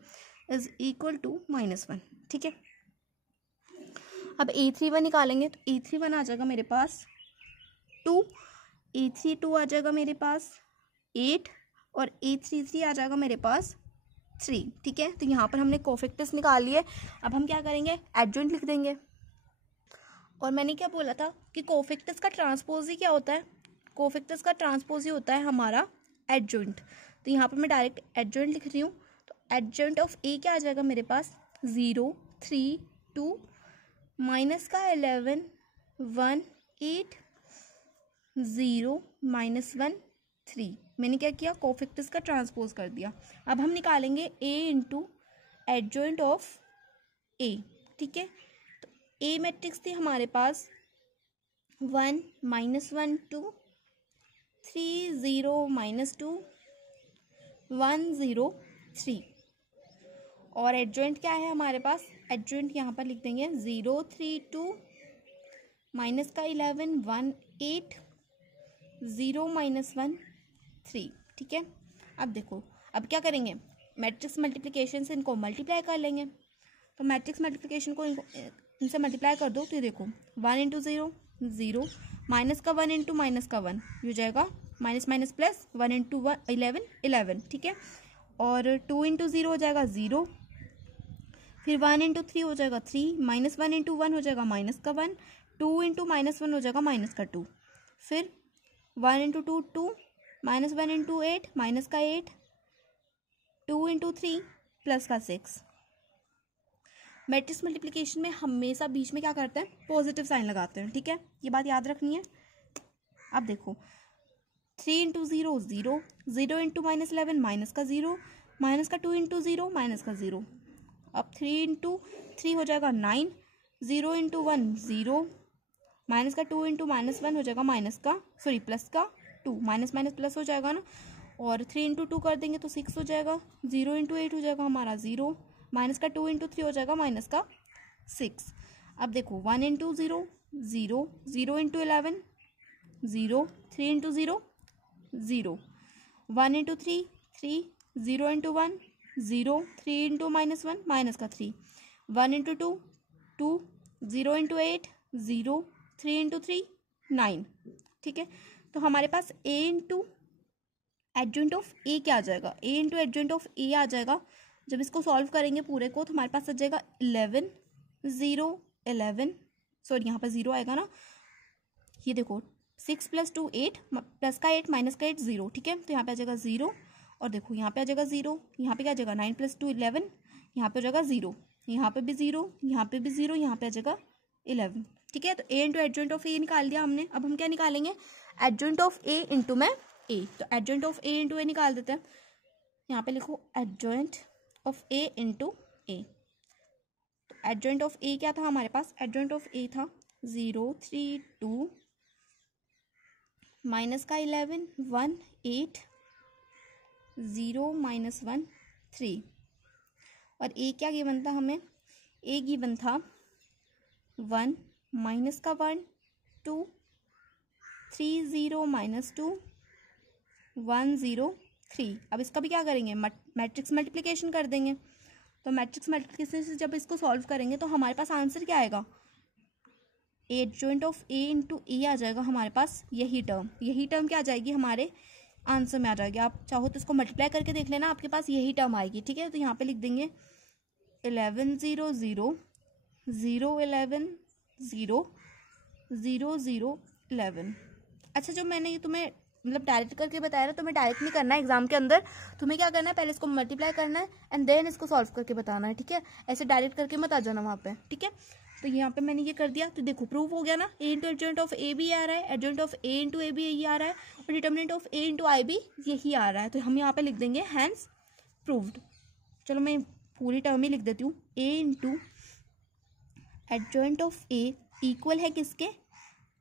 इज इक्वल टू -1। ठीक है, अब A31 निकालेंगे, तो A31 आ जाएगा मेरे पास 2, A32 आ जाएगा मेरे पास 8, और A33 आ जाएगा मेरे पास 3। ठीक है, तो यहाँ पर हमने कोफैक्टर्स निकाल लिए। अब हम क्या करेंगे, एडजॉइंट लिख देंगे। और मैंने क्या बोला था कि कोफैक्टर्स का ट्रांसपोज ही क्या होता है, कोफैक्टर्स का ट्रांसपोज ही होता है हमारा एडजॉइंट। तो यहाँ पर मैं डायरेक्ट एडजॉइंट लिख रही हूँ, तो एडजॉइंट ऑफ A क्या आ जाएगा मेरे पास 0 3 2 माइनस का 11 1 8 0 -1 3। मैंने क्या किया, कोफैक्टर्स का ट्रांसपोज कर दिया। अब हम निकालेंगे A into adjoint of A। ठीक है, तो A मैट्रिक्स थी हमारे पास 1 -1 2 3 0 -2 1 0 3, और एडजॉइंट क्या है हमारे पास, एडजॉइंट यहाँ पर लिख देंगे 0 3 2 माइनस का 11 1 8 0 -1 3। ठीक है, अब देखो अब क्या करेंगे, मैट्रिक्स मल्टीप्लिकेशन से इनको मल्टीप्लाई कर लेंगे। तो मैट्रिक्स मल्टीप्लिकेशन को इनसे मल्टीप्लाई कर दो तो ये देखो 1 इंटू 0 0, माइनस का 1 इंटू माइनस का 1 ये हो जाएगा माइनस माइनस प्लस, 1 इंटू 11 11, ठीक है। और 2 इंटू 0 हो जाएगा 0, फिर 1 इंटू 3 हो जाएगा 3, माइनस 1 इंटू 1 हो जाएगा माइनस का 1, 2 इंटू माइनस 1 हो जाएगा माइनस का 2, फिर 1 इंटू 2 2, माइनस 1 इंटू 8 माइनस का 8, 2 इंटू 3 प्लस का 6। मैट्रिक्स मल्टीप्लिकेशन में हमेशा बीच में क्या करते हैं, पॉजिटिव साइन लगाते हैं, ठीक है, ये बात याद रखनी है। अब देखो 3 इंटू 0 0, 0 इंटू माइनस 11 माइनस का 0, माइनस का 2 इंटू 0 माइनस का 0। अब 3 इंटू 3 हो जाएगा 9, 0 इंटू 1 0, माइनस का 2 इंटू माइनस 1 हो जाएगा प्लस का 2, माइनस माइनस प्लस हो जाएगा ना, और 3 इंटू 2 कर देंगे तो 6 हो जाएगा, 0 इंटू 8 हो जाएगा हमारा 0, माइनस का 2 इंटू 3 हो जाएगा माइनस का 6। अब देखो 1 into 0 0, 0 into 11 0, 3 into 0 0, 1 into 3 3, 0 into 1 0, 3 into minus 1 minus का 3, 1 इंटू 2 2, 0 इंटू 8 0, 3 इंटू 3 9, ठीक है। तो हमारे पास a into adjoint of a क्या आ जाएगा, a into adjoint of a आ जाएगा। जब इसको सॉल्व करेंगे पूरे को तो हमारे पास आ जाएगा 11 0 11, सॉरी यहाँ पर 0 आएगा ना, ये देखो 6 प्लस 2 8, प्लस का 8 माइनस का 8 0, ठीक है। तो यहाँ पे आ जाएगा 0, और देखो यहाँ पे आ जाएगा 0, यहाँ पे क्या आ जाएगा 9 प्लस 2 11, यहाँ पे आ जाएगा 0, यहाँ पे भी 0, यहाँ पे भी 0, यहाँ पे आ जाएगा 11, ठीक है। तो a into adjoint of a निकाल दिया हमने। अब हम क्या निकालेंगे, एडजॉइंट ऑफ a इंटू में a, तो adjoint of a into a निकाल देते हैं। यहाँ पे लिखो adjoint of a into a। तो एडजॉइंट ऑफ a क्या था हमारे पास, एडजॉइंट ऑफ a था 0 3 2, माइनस का 11 1 8, 0 माइनस 1 3, और a क्या गिवन था हमें, a गिवन था 1 माइनस का 1 2, 3 0 माइनस 2 1 0 3। अब इसका भी क्या करेंगे, मैट्रिक्स मल्टीप्लिकेशन कर देंगे। तो मैट्रिक्स मल्टीप्लिकेशन से जब इसको सॉल्व करेंगे तो हमारे पास आंसर क्या आएगा, adjoint of a into a आ जाएगा हमारे पास। यही टर्म क्या आ जाएगी हमारे आंसर में आ जाएगी। आप चाहो तो इसको मल्टीप्लाई करके देख लेना, आपके पास यही टर्म आएगी, ठीक है। तो यहाँ पे लिख देंगे 11 0 0 0 11 0 0 0 11। अच्छा, जो मैंने ये तुम्हें मतलब डायरेक्ट करके बताया ना, तुम्हें डायरेक्ट नहीं करना है एग्जाम के अंदर, तुम्हें क्या करना है, पहले इसको मल्टीप्लाई करना है एंड देन इसको सॉल्व करके बताना है, ठीक है। ऐसे डायरेक्ट करके मत आ जाना वहाँ पे, ठीक है। तो यहाँ पे मैंने ये कर दिया, तो देखो प्रूफ हो गया ना, a into adjoint of a भी आ रहा है, adjoint of a into a भी यही आ रहा है, और determinant of a into i भी यही आ रहा है। तो हम यहाँ पे लिख देंगे हैंस प्रूव्ड। चलो मैं पूरी टर्म ही लिख देती हूँ, a into adjoint of a equal है किसके,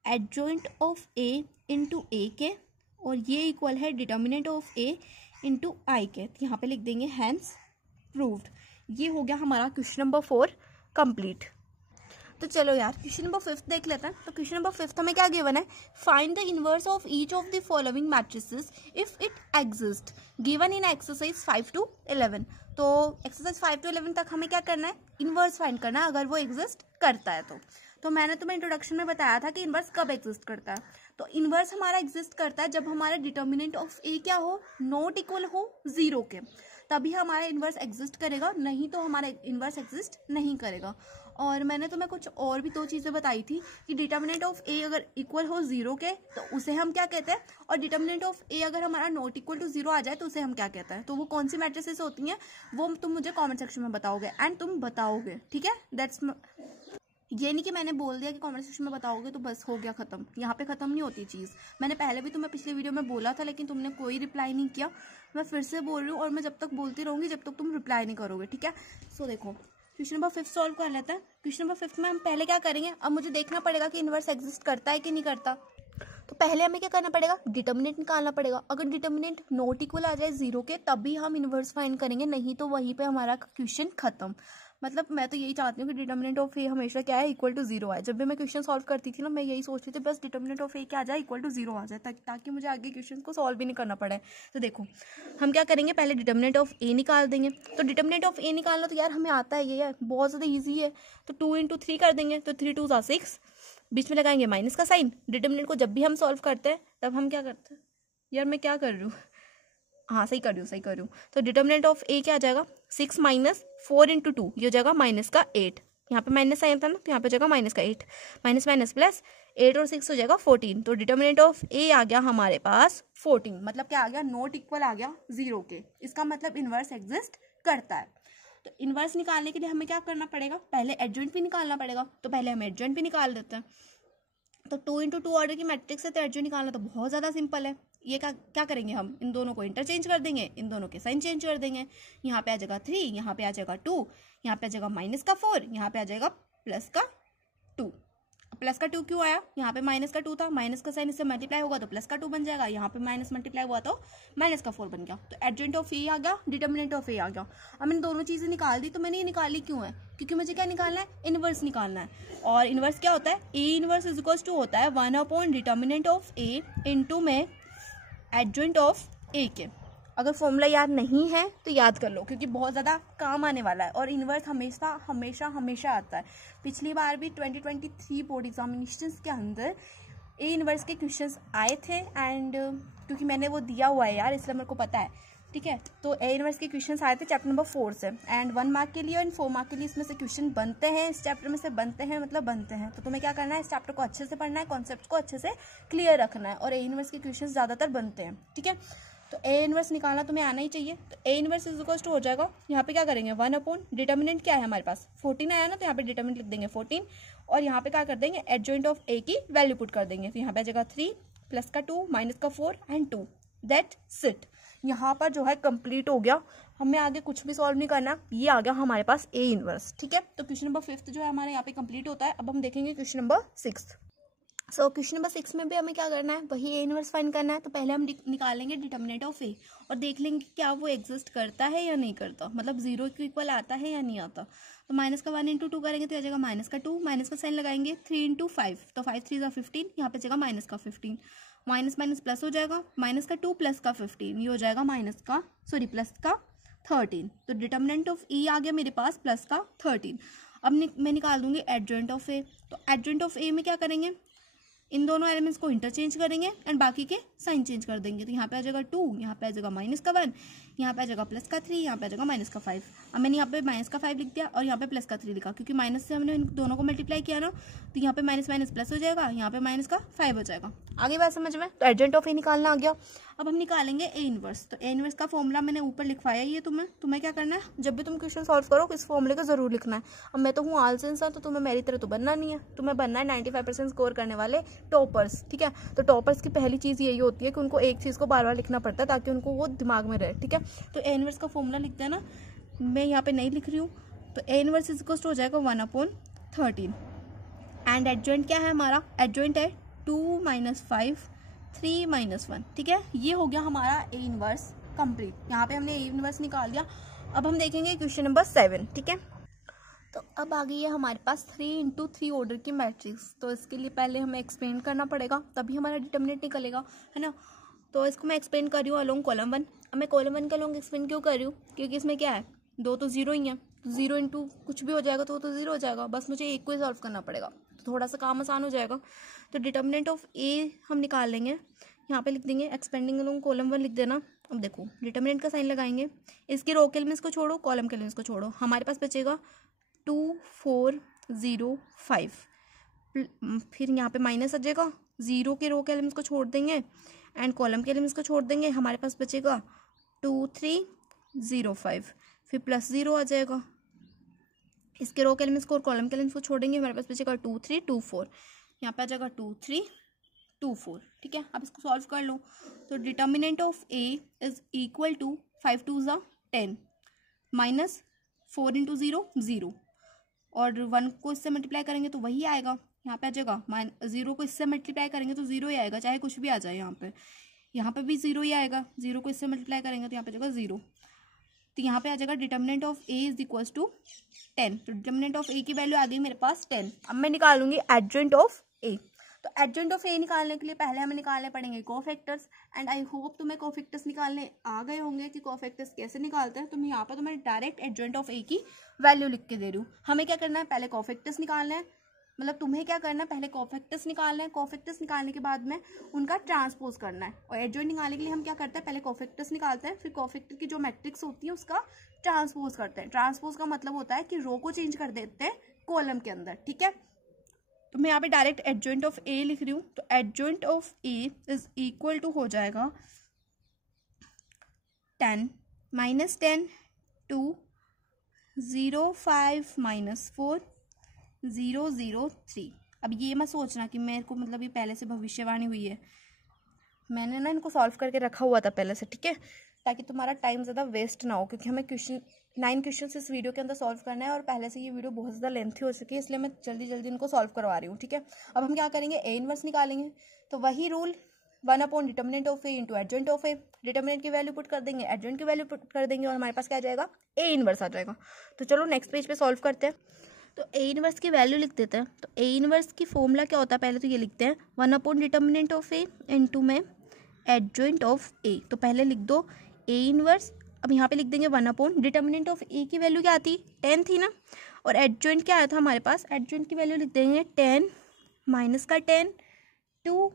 adjoint of a into a के, और ये इक्वल है determinant of a into i के। तो यहाँ पे लिख देंगे हैंस प्रूव्ड। ये हो गया हमारा क्वेश्चन नंबर 4 कंप्लीट। तो चलो यार क्वेश्चन नंबर 5 देख लेते हैं। तो क्वेश्चन नंबर 5 हमें क्या गिवन है, find the inverse of each of the following matrices if it exist, given in exercise 5 to 11। तो एक्सरसाइज 5 to 11 तक हमें क्या करना है, इनवर्स फाइंड करना है अगर वो एग्जिस्ट करता है तो मैंने तुम्हें इंट्रोडक्शन में बताया था कि इनवर्स कब एग्जिस्ट करता है। तो इनवर्स हमारा एग्जिस्ट करता है जब हमारा डिटर्मिनेंट ऑफ ए क्या हो, नॉट इक्वल हो 0 के, तभी हमारा इनवर्स एग्जिस्ट करेगा, नहीं तो हमारा इनवर्स एग्जिस्ट नहीं करेगा। और मैंने तुम्हें कुछ और भी 2 चीज़ें बताई थी कि डिटर्मिनेंट ऑफ ए अगर इक्वल हो 0 के तो उसे हम क्या कहते हैं, और डिटर्मिनेंट ऑफ ए अगर हमारा नॉट इक्वल टू 0 आ जाए तो उसे हम क्या कहते हैं। तो वो कौन सी मैट्रिसेस होती हैं वो तुम मुझे कमेंट सेक्शन में बताओगे एंड तुम बताओगे, ठीक है। दैट्स ये नहीं कि मैंने बोल दिया कि कमेंट सेक्शन में बताओगे तो बस हो गया खत्म, यहाँ पे खत्म नहीं होती चीज़। मैंने पहले भी तुम्हें पिछले वीडियो में बोला था लेकिन तुमने कोई रिप्लाई नहीं किया। मैं फिर से बोल रही हूँ और मैं जब तक बोलती रहूँगी जब तक तुम रिप्लाई नहीं करोगे, ठीक है। सो देखो क्वेश्चन नंबर 5 सॉल्व कर लेते हैं। क्वेश्चन नंबर 5 में हम पहले क्या करेंगे, अब मुझे देखना पड़ेगा कि इनवर्स एग्जिस्ट करता है कि नहीं करता। तो पहले हमें क्या करना पड़ेगा, डिटर्मिनेंट निकालना पड़ेगा। अगर डिटर्मिनेंट नॉट इक्वल आ जाए 0 के तभी हम इनवर्स फाइंड करेंगे, नहीं तो वहीं पे हमारा क्वेश्चन खत्म। मतलब मैं तो यही चाहती हूँ कि डिटर्मिनेंट ऑफ ए हमेशा क्या है, इक्वल टू जीरो आए। जब भी मैं क्वेश्चन सॉल्व करती थी ना, मैं यही सोचती थी बस डिटर्मिनेंट ऑफ ए क्या आ जाए, इक्वल टू जीरो आ जाए, ताकि मुझे आगे क्वेश्चन को सॉल्व भी नहीं करना पड़े। तो देखो हम क्या करेंगे, पहले डिटर्मिनेंट ऑफ ए निकाल देंगे। तो डिटर्मिनेंट ऑफ ए निकालना तो यार हमें आता है, ये है बहुत ज़्यादा ईजी है। तो 2 × 3 कर देंगे, तो 3 2 = 6, बीच में लगाएंगे माइनस का साइन। डिटर्मिनेंट को जब भी हम सॉल्व करते हैं तब हम क्या करते हैं, यार मैं क्या कर रही हूँ, हाँ सही कर रही हूँ। तो डिटर्मिनेंट ऑफ ए क्या आ जाएगा, 6 - 4 × 2, ये हो जाएगा -8। यहाँ पे माइनस साइन था ना, तो यहाँ पे जाएगा -8, माइनस माइनस प्लस 8 और 6 हो जाएगा 14। तो डिटर्मिनेंट ऑफ ए आ गया हमारे पास 14। मतलब क्या आ गया, नॉट इक्वल आ गया 0 के। इसका मतलब इनवर्स एग्जिस्ट करता है। तो इनवर्स निकालने के लिए हमें क्या करना पड़ेगा, पहले एडजॉइंट भी निकालना पड़ेगा। तो पहले हम एडजॉइंट भी निकाल देते हैं। तो 2 × 2 ऑर्डर की मैट्रिक्स है, तो एडजॉइंट निकालना तो बहुत ज़्यादा सिंपल है। ये क्या करेंगे, हम इन दोनों को इंटरचेंज कर देंगे, इन दोनों के साइन चेंज कर देंगे। यहाँ पे आ जाएगा 3, यहाँ पे आ जाएगा 2, यहाँ पे आ जाएगा -4, यहाँ पे आ जाएगा +2। प्लस का 2 क्यों आया, यहाँ पे माइनस का 2 था, माइनस का साइन इससे मल्टीप्लाई होगा तो प्लस का 2 बन जाएगा, यहाँ पे माइनस मल्टीप्लाई हुआ तो माइनस का 4 बन गया। तो एडजॉइंट ऑफ ए आ गया, डिटर्मिनेंट ऑफ ए आ गया। अब मैंने दोनों चीज़ें निकाल दी। तो मैंने ये निकाली क्यों है, क्योंकि मुझे क्या निकालना है, इनवर्स निकालना है। और इनवर्स क्या होता है, A inverse is equal to होता है 1 डिटर्मिनेंट ऑफ ए इंटू में एडजॉइंट ऑफ ए के। अगर फॉर्मूला याद नहीं है तो याद कर लो, क्योंकि बहुत ज़्यादा काम आने वाला है। और इनवर्स हमेशा हमेशा हमेशा आता है। पिछली बार भी 2023 बोर्ड एग्जामिनेशंस के अंदर ए इनवर्स के क्वेश्चंस आए थे, एंड क्योंकि मैंने वो दिया हुआ है यार, इसलिए मेरे को पता है, ठीक है। तो ए इनवर्स के क्वेश्चंस आए थे चैप्टर नंबर 4 से, एंड 1 मार्क के लिए एंड 4 मार्क के लिए इसमें से क्वेश्चन बनते हैं, इस चैप्टर में से बनते हैं, मतलब बनते हैं। तो तुम्हें क्या करना है, इस चैप्टर को अच्छे से पढ़ना है, कॉन्सेप्ट को अच्छे से क्लियर रखना है, और ए इनवर्स के क्वेश्चन ज़्यादातर बनते हैं, ठीक है। तो ए इनवर्स निकालना तुम्हें आना ही चाहिए। तो A inverse is equal to हो जाएगा, यहाँ पे क्या करेंगे, 1 डिटर्मिनेंट क्या है हमारे पास 14 आया ना, तो यहाँ पे डिटर्मिनेंट लिख देंगे 14, और यहाँ पे क्या कर देंगे, एडजॉइंट ऑफ ए की वैल्यू पुट कर देंगे। तो यहाँ पे आ जाएगा 3 प्लस का 2 माइनस का 4 एंड 2, दैट्स इट। यहाँ पर जो है कंप्लीट हो गया, हमें आगे कुछ भी सॉल्व नहीं करना, ये आ गया हमारे पास ए इनवर्स, ठीक है। तो क्वेश्चन नंबर 5 जो है हमारे यहाँ पे कंप्लीट होता है। अब हम देखेंगे question number 6। So question number 6 में भी हमें क्या करना है, वही ए इनवर्स फाइंड करना है। तो पहले हम निकालेंगे डिटर्मिनेंट ऑफ ए, और देख लेंगे क्या वो एग्जिस्ट करता है या नहीं करता, मतलब 0 के इक्वल आता है या नहीं आता। तो माइनस का 1 × 2 करेंगे तो आ जाएगा माइनस का 2, माइनस का साइन लगाएंगे 3 × 5, तो 5 3 = 15, यहाँ पे जाएगा माइनस का 15, माइनस माइनस प्लस हो जाएगा, माइनस का 2 प्लस का 15, ये हो जाएगा प्लस का 13। तो डिटर्मिनेंट ऑफ ई आ गया मेरे पास प्लस का 13। अब मैं निकाल दूंगी एडजॉइंट ऑफ ए। तो एडजॉइंट ऑफ ए में क्या करेंगे, इन दोनों एलिमेंट्स को इंटरचेंज करेंगे एंड बाकी के साइन चेंज कर देंगे। तो यहाँ पे आ जाएगा 2, यहाँ पे आ जाएगा माइनस का 1, यहाँ पे आ जाएगा प्लस का 3, यहाँ पे आ जाएगा माइनस का 5। अब मैंने यहाँ पे माइनस का 5 लिख दिया और यहाँ पे प्लस का 3 लिखा, क्योंकि माइनस से हमने इन दोनों को मल्टीप्लाई किया ना, तो यहाँ पे माइनस माइनस प्लस हो जाएगा, यहाँ पे माइनस का 5 हो जाएगा। आगे बात समझ में। तो एडजॉइंट ऑफ ए निकालना आ गया। अब हम निकालेंगे ए इनवर्स। तो ए इनवर्स का फॉर्मूला मैंने ऊपर लिखवाया ही है तुम्हें क्या करना है, जब भी तुम क्वेश्चन सॉल्व करो इस फॉर्मूले को जरूर लिखना है। अब मैं तो हूँ आलसी इंसान, तो तुम्हें मेरी तरह तो बनना नहीं है, तुम्हें बनना है 95% स्कोर करने वाले टॉपर्स, ठीक है। तो टॉपर्स की पहली चीज़ यही होती है कि उनको एक चीज़ को बार बार लिखना पड़ता है ताकि उनको वो दिमाग में रहे, ठीक है। तो ए इनवर्स का फॉर्मूला लिख देना, मैं यहाँ पे नहीं लिख रही हूँ। तो A inverse is equal to हो जाएगा 1/13, एंड एडजॉइंट क्या है हमारा, एडजॉइंट है 2 - 5 3 - 1, ठीक है। ये हो गया हमारा ए इनवर्स कंप्लीट। यहाँ पे हमने ए इनवर्स निकाल दिया। अब हम देखेंगे क्वेश्चन नंबर 7, ठीक है। तो अब आ गई है हमारे पास 3 × 3 ऑर्डर की मैट्रिक्स। तो इसके लिए पहले हमें एक्सप्लेन करना पड़ेगा, तभी हमारा डिटर्मिनेंट निकलेगा, है ना। तो इसको मैं एक्सप्लेन कर रही हूँ अलोंग कॉलम 1। अब मैं कॉलम 1 का अलोंग एक्सप्लेन क्यों कर रही हूँ, क्योंकि इसमें क्या है, 2 तो 0 ही है, तो 0 × कुछ भी हो जाएगा तो वो तो 0 हो जाएगा, बस मुझे एक को ही सॉल्व करना पड़ेगा, तो थोड़ा सा काम आसान हो जाएगा। तो डिटर्मिनेंट ऑफ ए हम निकाल लेंगे, यहाँ पे लिख देंगे एक्सपेंडिंग अलोंग कॉलम 1 लिख देना। अब देखो डिटर्मिनेंट का साइन लगाएंगे, इसके रो के एलिमेंट्स को छोड़ो, कॉलम के एलिमेंट्स को छोड़ो, हमारे पास बचेगा 2 4 0 5, फिर यहाँ पे माइनस आ जाएगा, 0 के रो के एलिमेंट्स को छोड़ देंगे एंड कॉलम के एलिमेंट्स को छोड़ देंगे, हमारे पास बचेगा 2 3 0 5, फिर प्लस 0 आ जाएगा, इसके रो के एलिमेंट्स को और कॉलम के एलिमेंट्स को छोड़ेंगे, हमारे पास बचेगा 2 3 2 4, यहाँ पे आ जाएगा 2 3 2 4, ठीक है। अब इसको सॉल्व कर लो। तो determinant of A is equal to 5 2 = 10 minus 4 × 0 0, और 1 को इससे मल्टीप्लाई करेंगे तो वही आएगा, यहाँ पे आ जाएगा 0 को इससे मल्टीप्लाई करेंगे तो 0 ही आएगा, चाहे कुछ भी आ जाए। यहाँ पे भी 0 ही आएगा, 0 को इससे मल्टीप्लाई करेंगे तो यहाँ पे आ जाएगा 0। तो यहाँ पे आ जाएगा determinant of A is equals to 10। तो डिटर्मिनेंट ऑफ ए की वैल्यू आ गई मेरे पास 10। अब मैं निकालूंगी एडजॉइंट ऑफ ए। तो एडजॉइंट ऑफ ए निकालने के लिए पहले हमें निकालने पड़ेंगे कोफैक्टर्स, एंड आई होप तुम्हें कोफैक्टर्स निकालने आ गए होंगे कि कोफैक्टर्स कैसे निकालते हैं। तो मैं यहाँ पर तुम्हें डायरेक्ट एडजॉइंट ऑफ ए की वैल्यू लिख के दे रही हूँ। हमें क्या करना है, पहले कोफैक्टर्स निकालना है, मतलब तुम्हें क्या करना है, पहले कोफैक्टर्स निकालना है। कोफैक्टर्स निकालने के बाद में उनका ट्रांसपोज करना है। और एडजॉइंट निकालने के लिए हम क्या करते हैं, पहले कोफैक्टर्स निकालते हैं, फिर कोफैक्टर की जो मैट्रिक्स होती है उसका ट्रांसपोज करते हैं। ट्रांसपोज का मतलब होता है कि रो को चेंज कर देते हैं कॉलम के अंदर, ठीक है। तो मैं यहाँ पे डायरेक्ट एडजॉइंट ऑफ ए लिख रही हूँ। तो adjoint of A is equal to हो जाएगा 10 -10 2 0 5 -4 0 0 3। अब ये मत सोचना कि मेरे को मतलब ये पहले से भविष्यवाणी हुई है, मैंने ना इनको सॉल्व करके रखा हुआ था पहले से, ठीक है, ताकि तुम्हारा टाइम ज़्यादा वेस्ट ना हो, क्योंकि हमें 9 क्वेश्चन इस वीडियो के अंदर सॉल्व करना है और पहले से ये वीडियो बहुत ज़्यादा लेंथी हो चुकी है, इसलिए मैं जल्दी जल्दी इनको सॉल्व करवा रही हूँ, ठीक है। अब हम क्या करेंगे, ए इनवर्स निकालेंगे। तो वही rule 1 determinant of A into adjoint of A. Determinant की वैल्यू पुट कर देंगे, एडजॉइंट की वैल्यू पुट कर देंगे और हमारे पास क्या आ जाएगा, ए इनवर्स आ जाएगा। तो चलो नेक्स्ट पेज पे सॉल्व करते हैं। तो ए इनवर्स की वैल्यू लिख देते हैं। तो ए इनवर्स की फॉर्मूला क्या होता है, पहले तो ये लिखते हैं 1 डिटर्मिनेंट ऑफ ए इंटू में एडजॉइंट ऑफ ए। तो पहले लिख दो ए इनवर्स। अब यहाँ पे लिख देंगे 1 डिटर्मिनेंट ऑफ ए की वैल्यू क्या आती, 10 थी ना, और एडजॉइंट क्या आया था हमारे पास, एडजॉइंट की वैल्यू लिख देंगे 10 माइनस का 10 2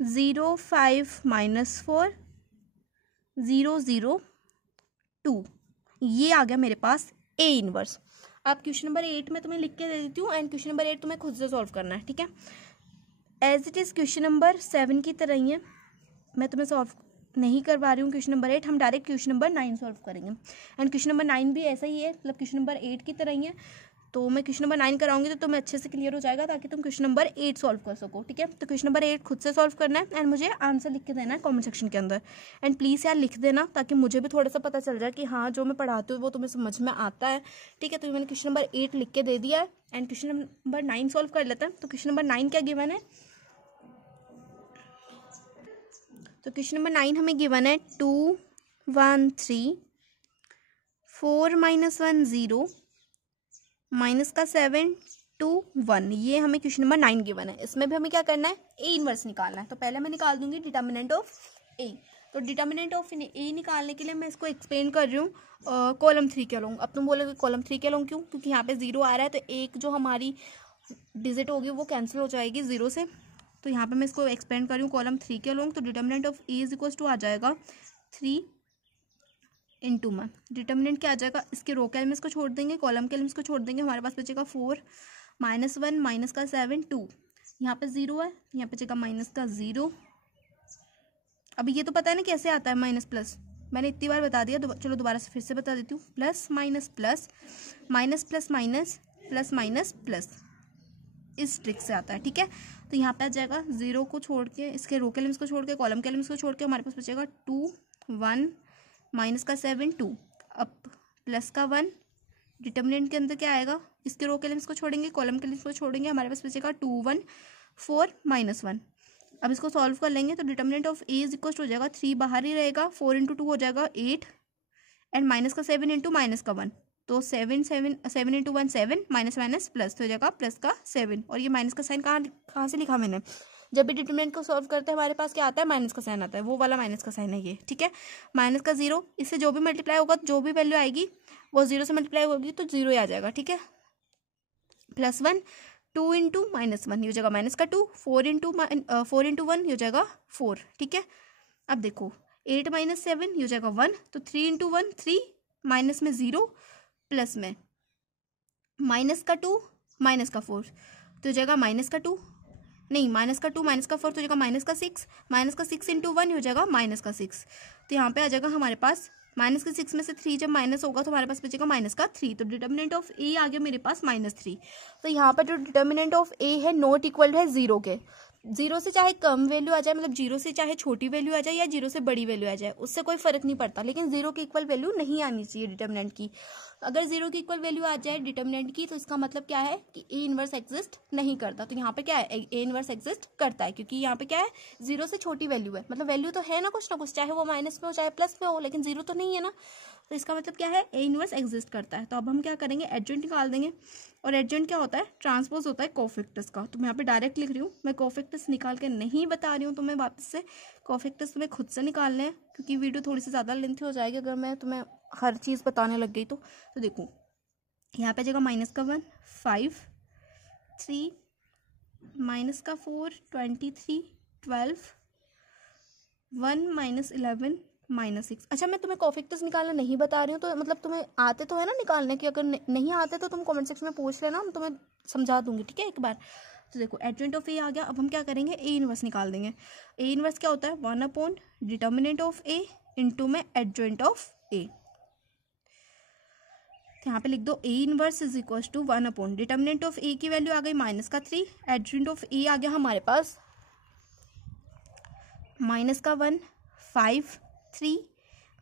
0 5 -4 0 0 2। ये आ गया मेरे पास ए इनवर्स। अब क्वेश्चन नंबर 8 में तुम्हें लिख के दे देती हूँ, एंड क्वेश्चन नंबर 8 तुम्हें खुद से सॉल्व करना है, ठीक है। As it is question number 7 की तरह ही है, मैं तुम्हें सॉल्व नहीं करवा रही हूँ क्वेश्चन नंबर 8, हम डायरेक्ट क्वेश्चन नंबर 9 सॉल्व करेंगे। एंड क्वेश्चन नंबर 9 भी ऐसा ही है, मतलब क्वेश्चन नंबर 8 की तरह ही है। तो मैं क्वेश्चन नंबर 9 कराऊंगी तो तुम्हें अच्छे से क्लियर हो जाएगा, ताकि तुम क्वेश्चन नंबर 8 सॉल्व कर सको, ठीक है। तो क्वेश्चन नंबर 8 खुद से सॉल्व करना है, एंड मुझे आंसर लिख के देना है कॉमेंट सेक्शन के अंदर। एंड प्लीज़ यार लिख देना, ताकि मुझे भी थोड़ा सा पता चल जाए कि हाँ जो मैं पढ़ाती हूँ वो तुम्हें समझ में आता है, ठीक है। तो मैंने क्वेश्चन नंबर 8 लिख के दे दिया है, एंड क्वेश्चन नंबर 9 सॉल्व कर लेते हैं। तो क्वेश्चन नंबर 9 क्या गिवन है, तो क्वेश्चन नंबर 9 हमें गिवन है 2 1 3 4 -1 0 माइनस का 7 2 1। ये हमें क्वेश्चन नंबर 9 गिवन है। इसमें भी हमें क्या करना है, ए इनवर्स निकालना है। तो पहले मैं निकाल दूंगी डिटर्मिनेंट ऑफ ए। तो डिटर्मिनेंट ऑफ ए निकालने के लिए मैं इसको एक्सप्लेन कर रही हूँ कॉलम 3 के लूँ। अब तुम बोलोगे कॉलम 3 के लूँ क्यों, क्योंकि यहाँ पे 0 आ रहा है, तो एक जो हमारी डिजिट होगी वो कैंसिल हो जाएगी 0 से। तो यहाँ पे मैं इसको एक्सपेंड कर रही हूँ कॉलम 3 के लूँ। तो determinant of A is equals to आ जाएगा 3 इंटू में डिटर्मिनेंट क्या आ जाएगा, इसके रो के एलिमेंट्स को छोड़ देंगे, कॉलम के एलिमेंट्स को छोड़ देंगे, हमारे पास बचेगा 4 -1 माइनस का 7 2। यहाँ पे 0 है, यहाँ पे बचेगा माइनस का 0। अभी ये तो पता है ना कैसे आता है माइनस प्लस, मैंने इतनी बार बता दिया, चलो दोबारा से फिर से बता देती हूँ। Plus minus plus minus plus minus plus minus plus, इस ट्रिक से आता है, ठीक है। तो यहाँ पे आ जाएगा 0 को छोड़ के, इसके रो के एलिमेंट्स को छोड़ के, कॉलम के एलिमेंट्स को छोड़ के हमारे पास बचेगा 2 1 माइनस का 7 2। अब प्लस का 1, डिटर्मिनेंट के अंदर क्या आएगा, इसके रो के एलिमेंट्स को छोड़ेंगे, कॉलम के एलिमेंट्स को छोड़ेंगे, हमारे पास बचेगा 2 1 4 -1। अब इसको सॉल्व कर लेंगे तो determinant of A is equal to हो जाएगा 3 बाहर ही रहेगा, 4 × 2 हो जाएगा 8, एंड माइनस का 7 × माइनस का 1। तो 7 × 1 7 माइनस माइनस प्लस, तो हो जाएगा प्लस का 7। और ये माइनस का साइन कहाँ से लिखा मैंने, जब भी डिटर्मिनेंट को सॉल्व करते हैं हमारे पास क्या आता है, माइनस का साइन आता है, वो वाला माइनस का साइन है ये, ठीक है। माइनस का 0, इससे जो भी मल्टीप्लाई होगा, जो भी वैल्यू आएगी वो 0 से मल्टीप्लाई होगी तो 0 ही आ जाएगा, ठीक है। प्लस 1 2 × -1 ये हो जाएगा माइनस का 2, 4 × 1 ये हो जाएगा 4, ठीक है। अब देखो 8 - 7 ये हो जाएगा 1, तो 3 × 1 3, माइनस में 0, प्लस में माइनस का 2 माइनस का 4, तो हो जाएगा माइनस का 2, नहीं माइनस का 2 माइनस का 4 तो हो जाएगा माइनस का 6, माइनस का 6 × 1 हो जाएगा माइनस का 6। तो यहाँ पे आ जाएगा हमारे पास माइनस के 6 में से 3 जब माइनस होगा तो हमारे पास बचेगा माइनस का 3। तो डिटर्मिनेंट ऑफ ए आ गया मेरे पास -3। तो यहाँ पर जो डिटर्मिनेंट ऑफ ए है नॉट इक्वल है 0 के। 0 से चाहे कम वैल्यू आ जाए, मतलब 0 से चाहे छोटी वैल्यू आ जाए या 0 से बड़ी वैल्यू आ जाए, उससे कोई फर्क नहीं पड़ता, लेकिन 0 की इक्वल वैल्यू नहीं आनी चाहिए डिटर्मिनेंट की। अगर 0 की इक्वल वैल्यू आ जाए डिटर्मिनेंट की, तो इसका मतलब क्या है कि ए इनवर्स एग्जिस्ट नहीं करता। तो यहाँ पे क्या है, ए इनवर्स एग्जिस्ट करता है, क्योंकि यहाँ पे क्या है 0 से छोटी वैल्यू है, मतलब वैल्यू तो है ना कुछ, चाहे वो माइनस में हो चाहे प्लस में हो, लेकिन 0 तो नहीं है ना। तो इसका मतलब क्या है, ए इनवर्स एग्जिस्ट करता है। तो अब हम क्या करेंगे, एडजेंट निकाल देंगे। और एडजेंट क्या होता है, ट्रांसपोज होता है कोफैक्टर्स का। तो मैं यहाँ पे डायरेक्ट लिख रही हूँ, मैं कोफैक्टर्स निकाल के नहीं बता रही हूँ तुम्हें वापस से। कोफैक्टर्स तुम्हें खुद से निकालने हैं, क्योंकि वीडियो थोड़ी सी ज़्यादा लेंथी हो जाएगी अगर मैं तुम्हें हर चीज़ बताने लग गई तो देखो यहाँ पे जगह -1 5 3 -4 23 12 1 -11 -6। अच्छा, मैं तुम्हें कोफैक्टर्स निकालना नहीं बता रही हूँ, तो मतलब तुम्हें आते तो है ना निकालने की। अगर नहीं आते तो तुम कमेंट सेक्शन में पूछ लेना, मैं तुम्हें समझा दूंगी, ठीक है, एक बार। तो देखो एडजेंट ऑफ ए आ गया। अब हम क्या करेंगे, ए इनवर्स निकाल देंगे। ए इनवर्स क्या होता है, 1/डिटर्मिनेंट ऑफ ए इंटू में एडजेंट ऑफ ए। तो यहाँ पे लिख दो, A inverse is equal to 1/, determinant of A की वैल्यू आ गई -3, एडजेंट ऑफ ए आ गया हमारे पास -1 5 3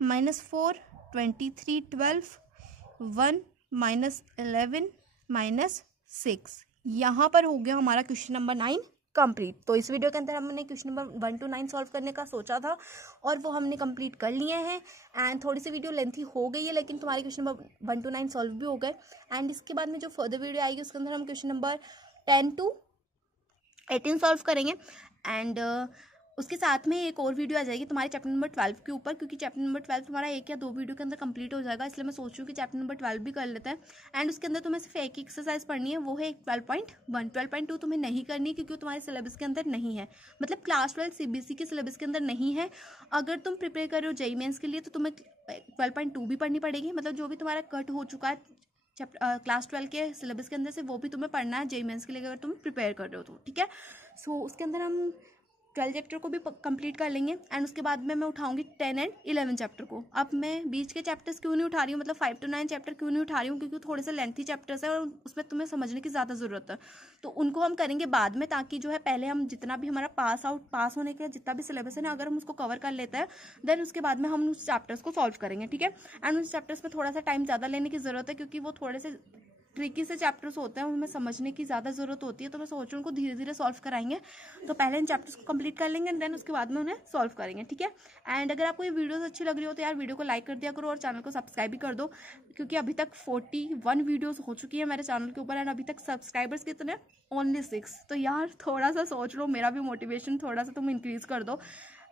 -4 23 12 1 -11 -6। यहाँ पर हो गया हमारा क्वेश्चन नंबर 9 कंप्लीट। तो इस वीडियो के अंदर हमने क्वेश्चन नंबर 1 to 9 सॉल्व करने का सोचा था और वो हमने कंप्लीट कर लिए हैं। एंड थोड़ी सी वीडियो लेंथी हो गई है, लेकिन तुम्हारे क्वेश्चन नंबर 1 to 9 सॉल्व भी हो गए। एंड इसके बाद में जो फर्दर वीडियो आएगी उसके अंदर हम क्वेश्चन नंबर 10 to 18 सॉल्व करेंगे। एंड उसके साथ में एक और वीडियो आ जाएगी तुम्हारे चैप्टर नंबर 12 के ऊपर, क्योंकि चैप्टर नंबर 12 तुम्हारा 1 या 2 वीडियो के अंदर कंप्लीट हो जाएगा, इसलिए मैं सोच रही हूँ कि चैप्टर नंबर 12 भी कर लेते हैं। एंड उसके अंदर तुम्हें सिर्फ एक ही एक्सरसाइज पढ़नी है, वो है 12.1। 12.2 तुम्हें नहीं करनी, क्योंकि वो तुम्हारे सिलेबस के अंदर नहीं है, मतलब क्लास 12 CBSE के सिलेबस के अंदर नहीं है। अगर तुम प्रिपेयर कर रहे हो JEE मेंस के लिए तो तुम्हें 12.2 भी पढ़नी पड़ेगी, मतलब जो भी तुम्हारा कट हो चुका है क्लास 12 के सिलेबस के अंदर से वो भी तुम्हें पढ़ना है JEE मेंस के लिए, अगर तुम प्रिपेयर कर रहे हो तो, ठीक है। सो उसके अंदर हम 12 चैप्टर को भी कंप्लीट कर लेंगे। एंड उसके बाद में मैं उठाऊंगी 10 एंड 11 चैप्टर को। अब मैं बीच के चैप्टर्स क्यों नहीं उठा रही हूँ, मतलब 5 to 9 चैप्टर क्यों नहीं उठा रही हूँ, क्योंकि थोड़े से लेंथी चैप्टर्स है और उसमें तुम्हें समझने की ज़्यादा ज़रूरत है। तो उनको हम करेंगे बाद में, ताकि जो है पहले हम जितना भी हमारा पास होने का जितना भी सिलेबस है ना, अगर हम उसको कवर कर लेते हैं देन उसके बाद में हम उस चैप्टर्स को सॉल्व करेंगे, ठीक है। एंड उस चैप्टर्स में थोड़ा सा टाइम ज़्यादा लेने की ज़रूरत है, क्योंकि वो थोड़े से ट्रिकी से चैप्टर्स होते हैं, उनमें समझने की ज़्यादा ज़रूरत होती है। तो मैं सोच रही हूँ उनको धीरे धीरे सॉल्व कराएंगे। तो पहले इन चैप्टर्स को कंप्लीट कर लेंगे एंड देन उसके बाद में उन्हें सॉल्व करेंगे, ठीक है। एंड अगर आपको ये वीडियोस अच्छी लग रही हो तो यार वीडियो को लाइक कर दिया करो और चैनल को सब्सक्राइब भी कर दो, क्योंकि अभी तक 41 वीडियोज़ हो चुकी है मेरे चैनल के ऊपर एंड अभी तक सब्सक्राइबर्स कितने, ओनली 6। तो यार थोड़ा सा सोच लो, मेरा भी मोटिवेशन थोड़ा सा तुम इंक्रीज़ कर दो।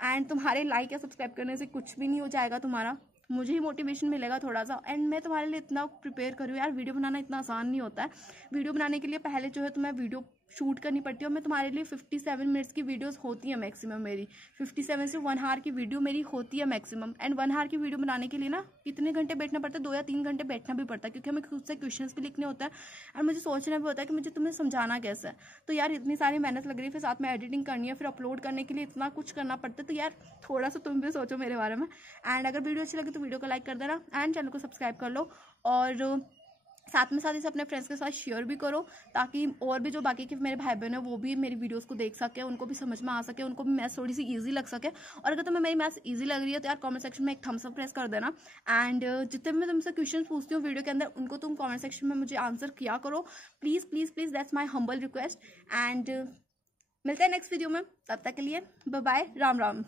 एंड तुम्हारे लाइक या सब्सक्राइब करने से कुछ भी नहीं हो जाएगा तुम्हारा, मुझे ही मोटिवेशन मिलेगा थोड़ा सा। एंड मैं तुम्हारे लिए इतना प्रिपेयर करूँ यार, वीडियो बनाना इतना आसान नहीं होता है। वीडियो बनाने के लिए पहले जो है तुम्हें वीडियो शूट करनी पड़ती है, और मैं तुम्हारे लिए 57 मिनट्स की वीडियोस होती है मैक्सिमम, मेरी 57 से 1 आवर की वीडियो मेरी होती है मैक्सिमम। एंड 1 आवर की वीडियो बनाने के लिए ना कितने घंटे बैठना पड़ता है, 2 या 3 घंटे बैठना भी पड़ता है, क्योंकि हमें खुद से क्वेश्चंस भी लिखने होता है और मुझे सोचना भी होता है कि मुझे तुम्हें समझाना कैसे है। तो यार इतनी सारी मेहनत लग रही है, फिर साथ में एडिटिंग करनी है, फिर अपलोड करने के लिए इतना कुछ करना पड़ता है। तो यार थोड़ा सा तुम भी सोचो मेरे बारे में। एंड अगर वीडियो अच्छी लगे तो वीडियो को लाइक कर देना एंड चैनल को सब्सक्राइब कर लो, और साथ में साथ इसे अपने फ्रेंड्स के साथ शेयर भी करो, ताकि और भी जो बाकी के मेरे भाई बहन हैं वो भी मेरी वीडियोस को देख सके, उनको भी समझ में आ सके, उनको भी मैथ्स थोड़ी सी इजी लग सके। और अगर तुम्हें मेरी मैथ्स इजी लग रही है तो यार कमेंट सेक्शन में एक थम्स अप प्रेस कर देना। एंड जितने मैं तुमसे क्वेश्चन पूछती हूँ वीडियो के अंदर उनको तुम कमेंट सेक्शन में मुझे आंसर किया करो, please please please, that's my humble request. And मिलते हैं नेक्स्ट वीडियो में, तब तक के लिए बाय बाय, राम राम।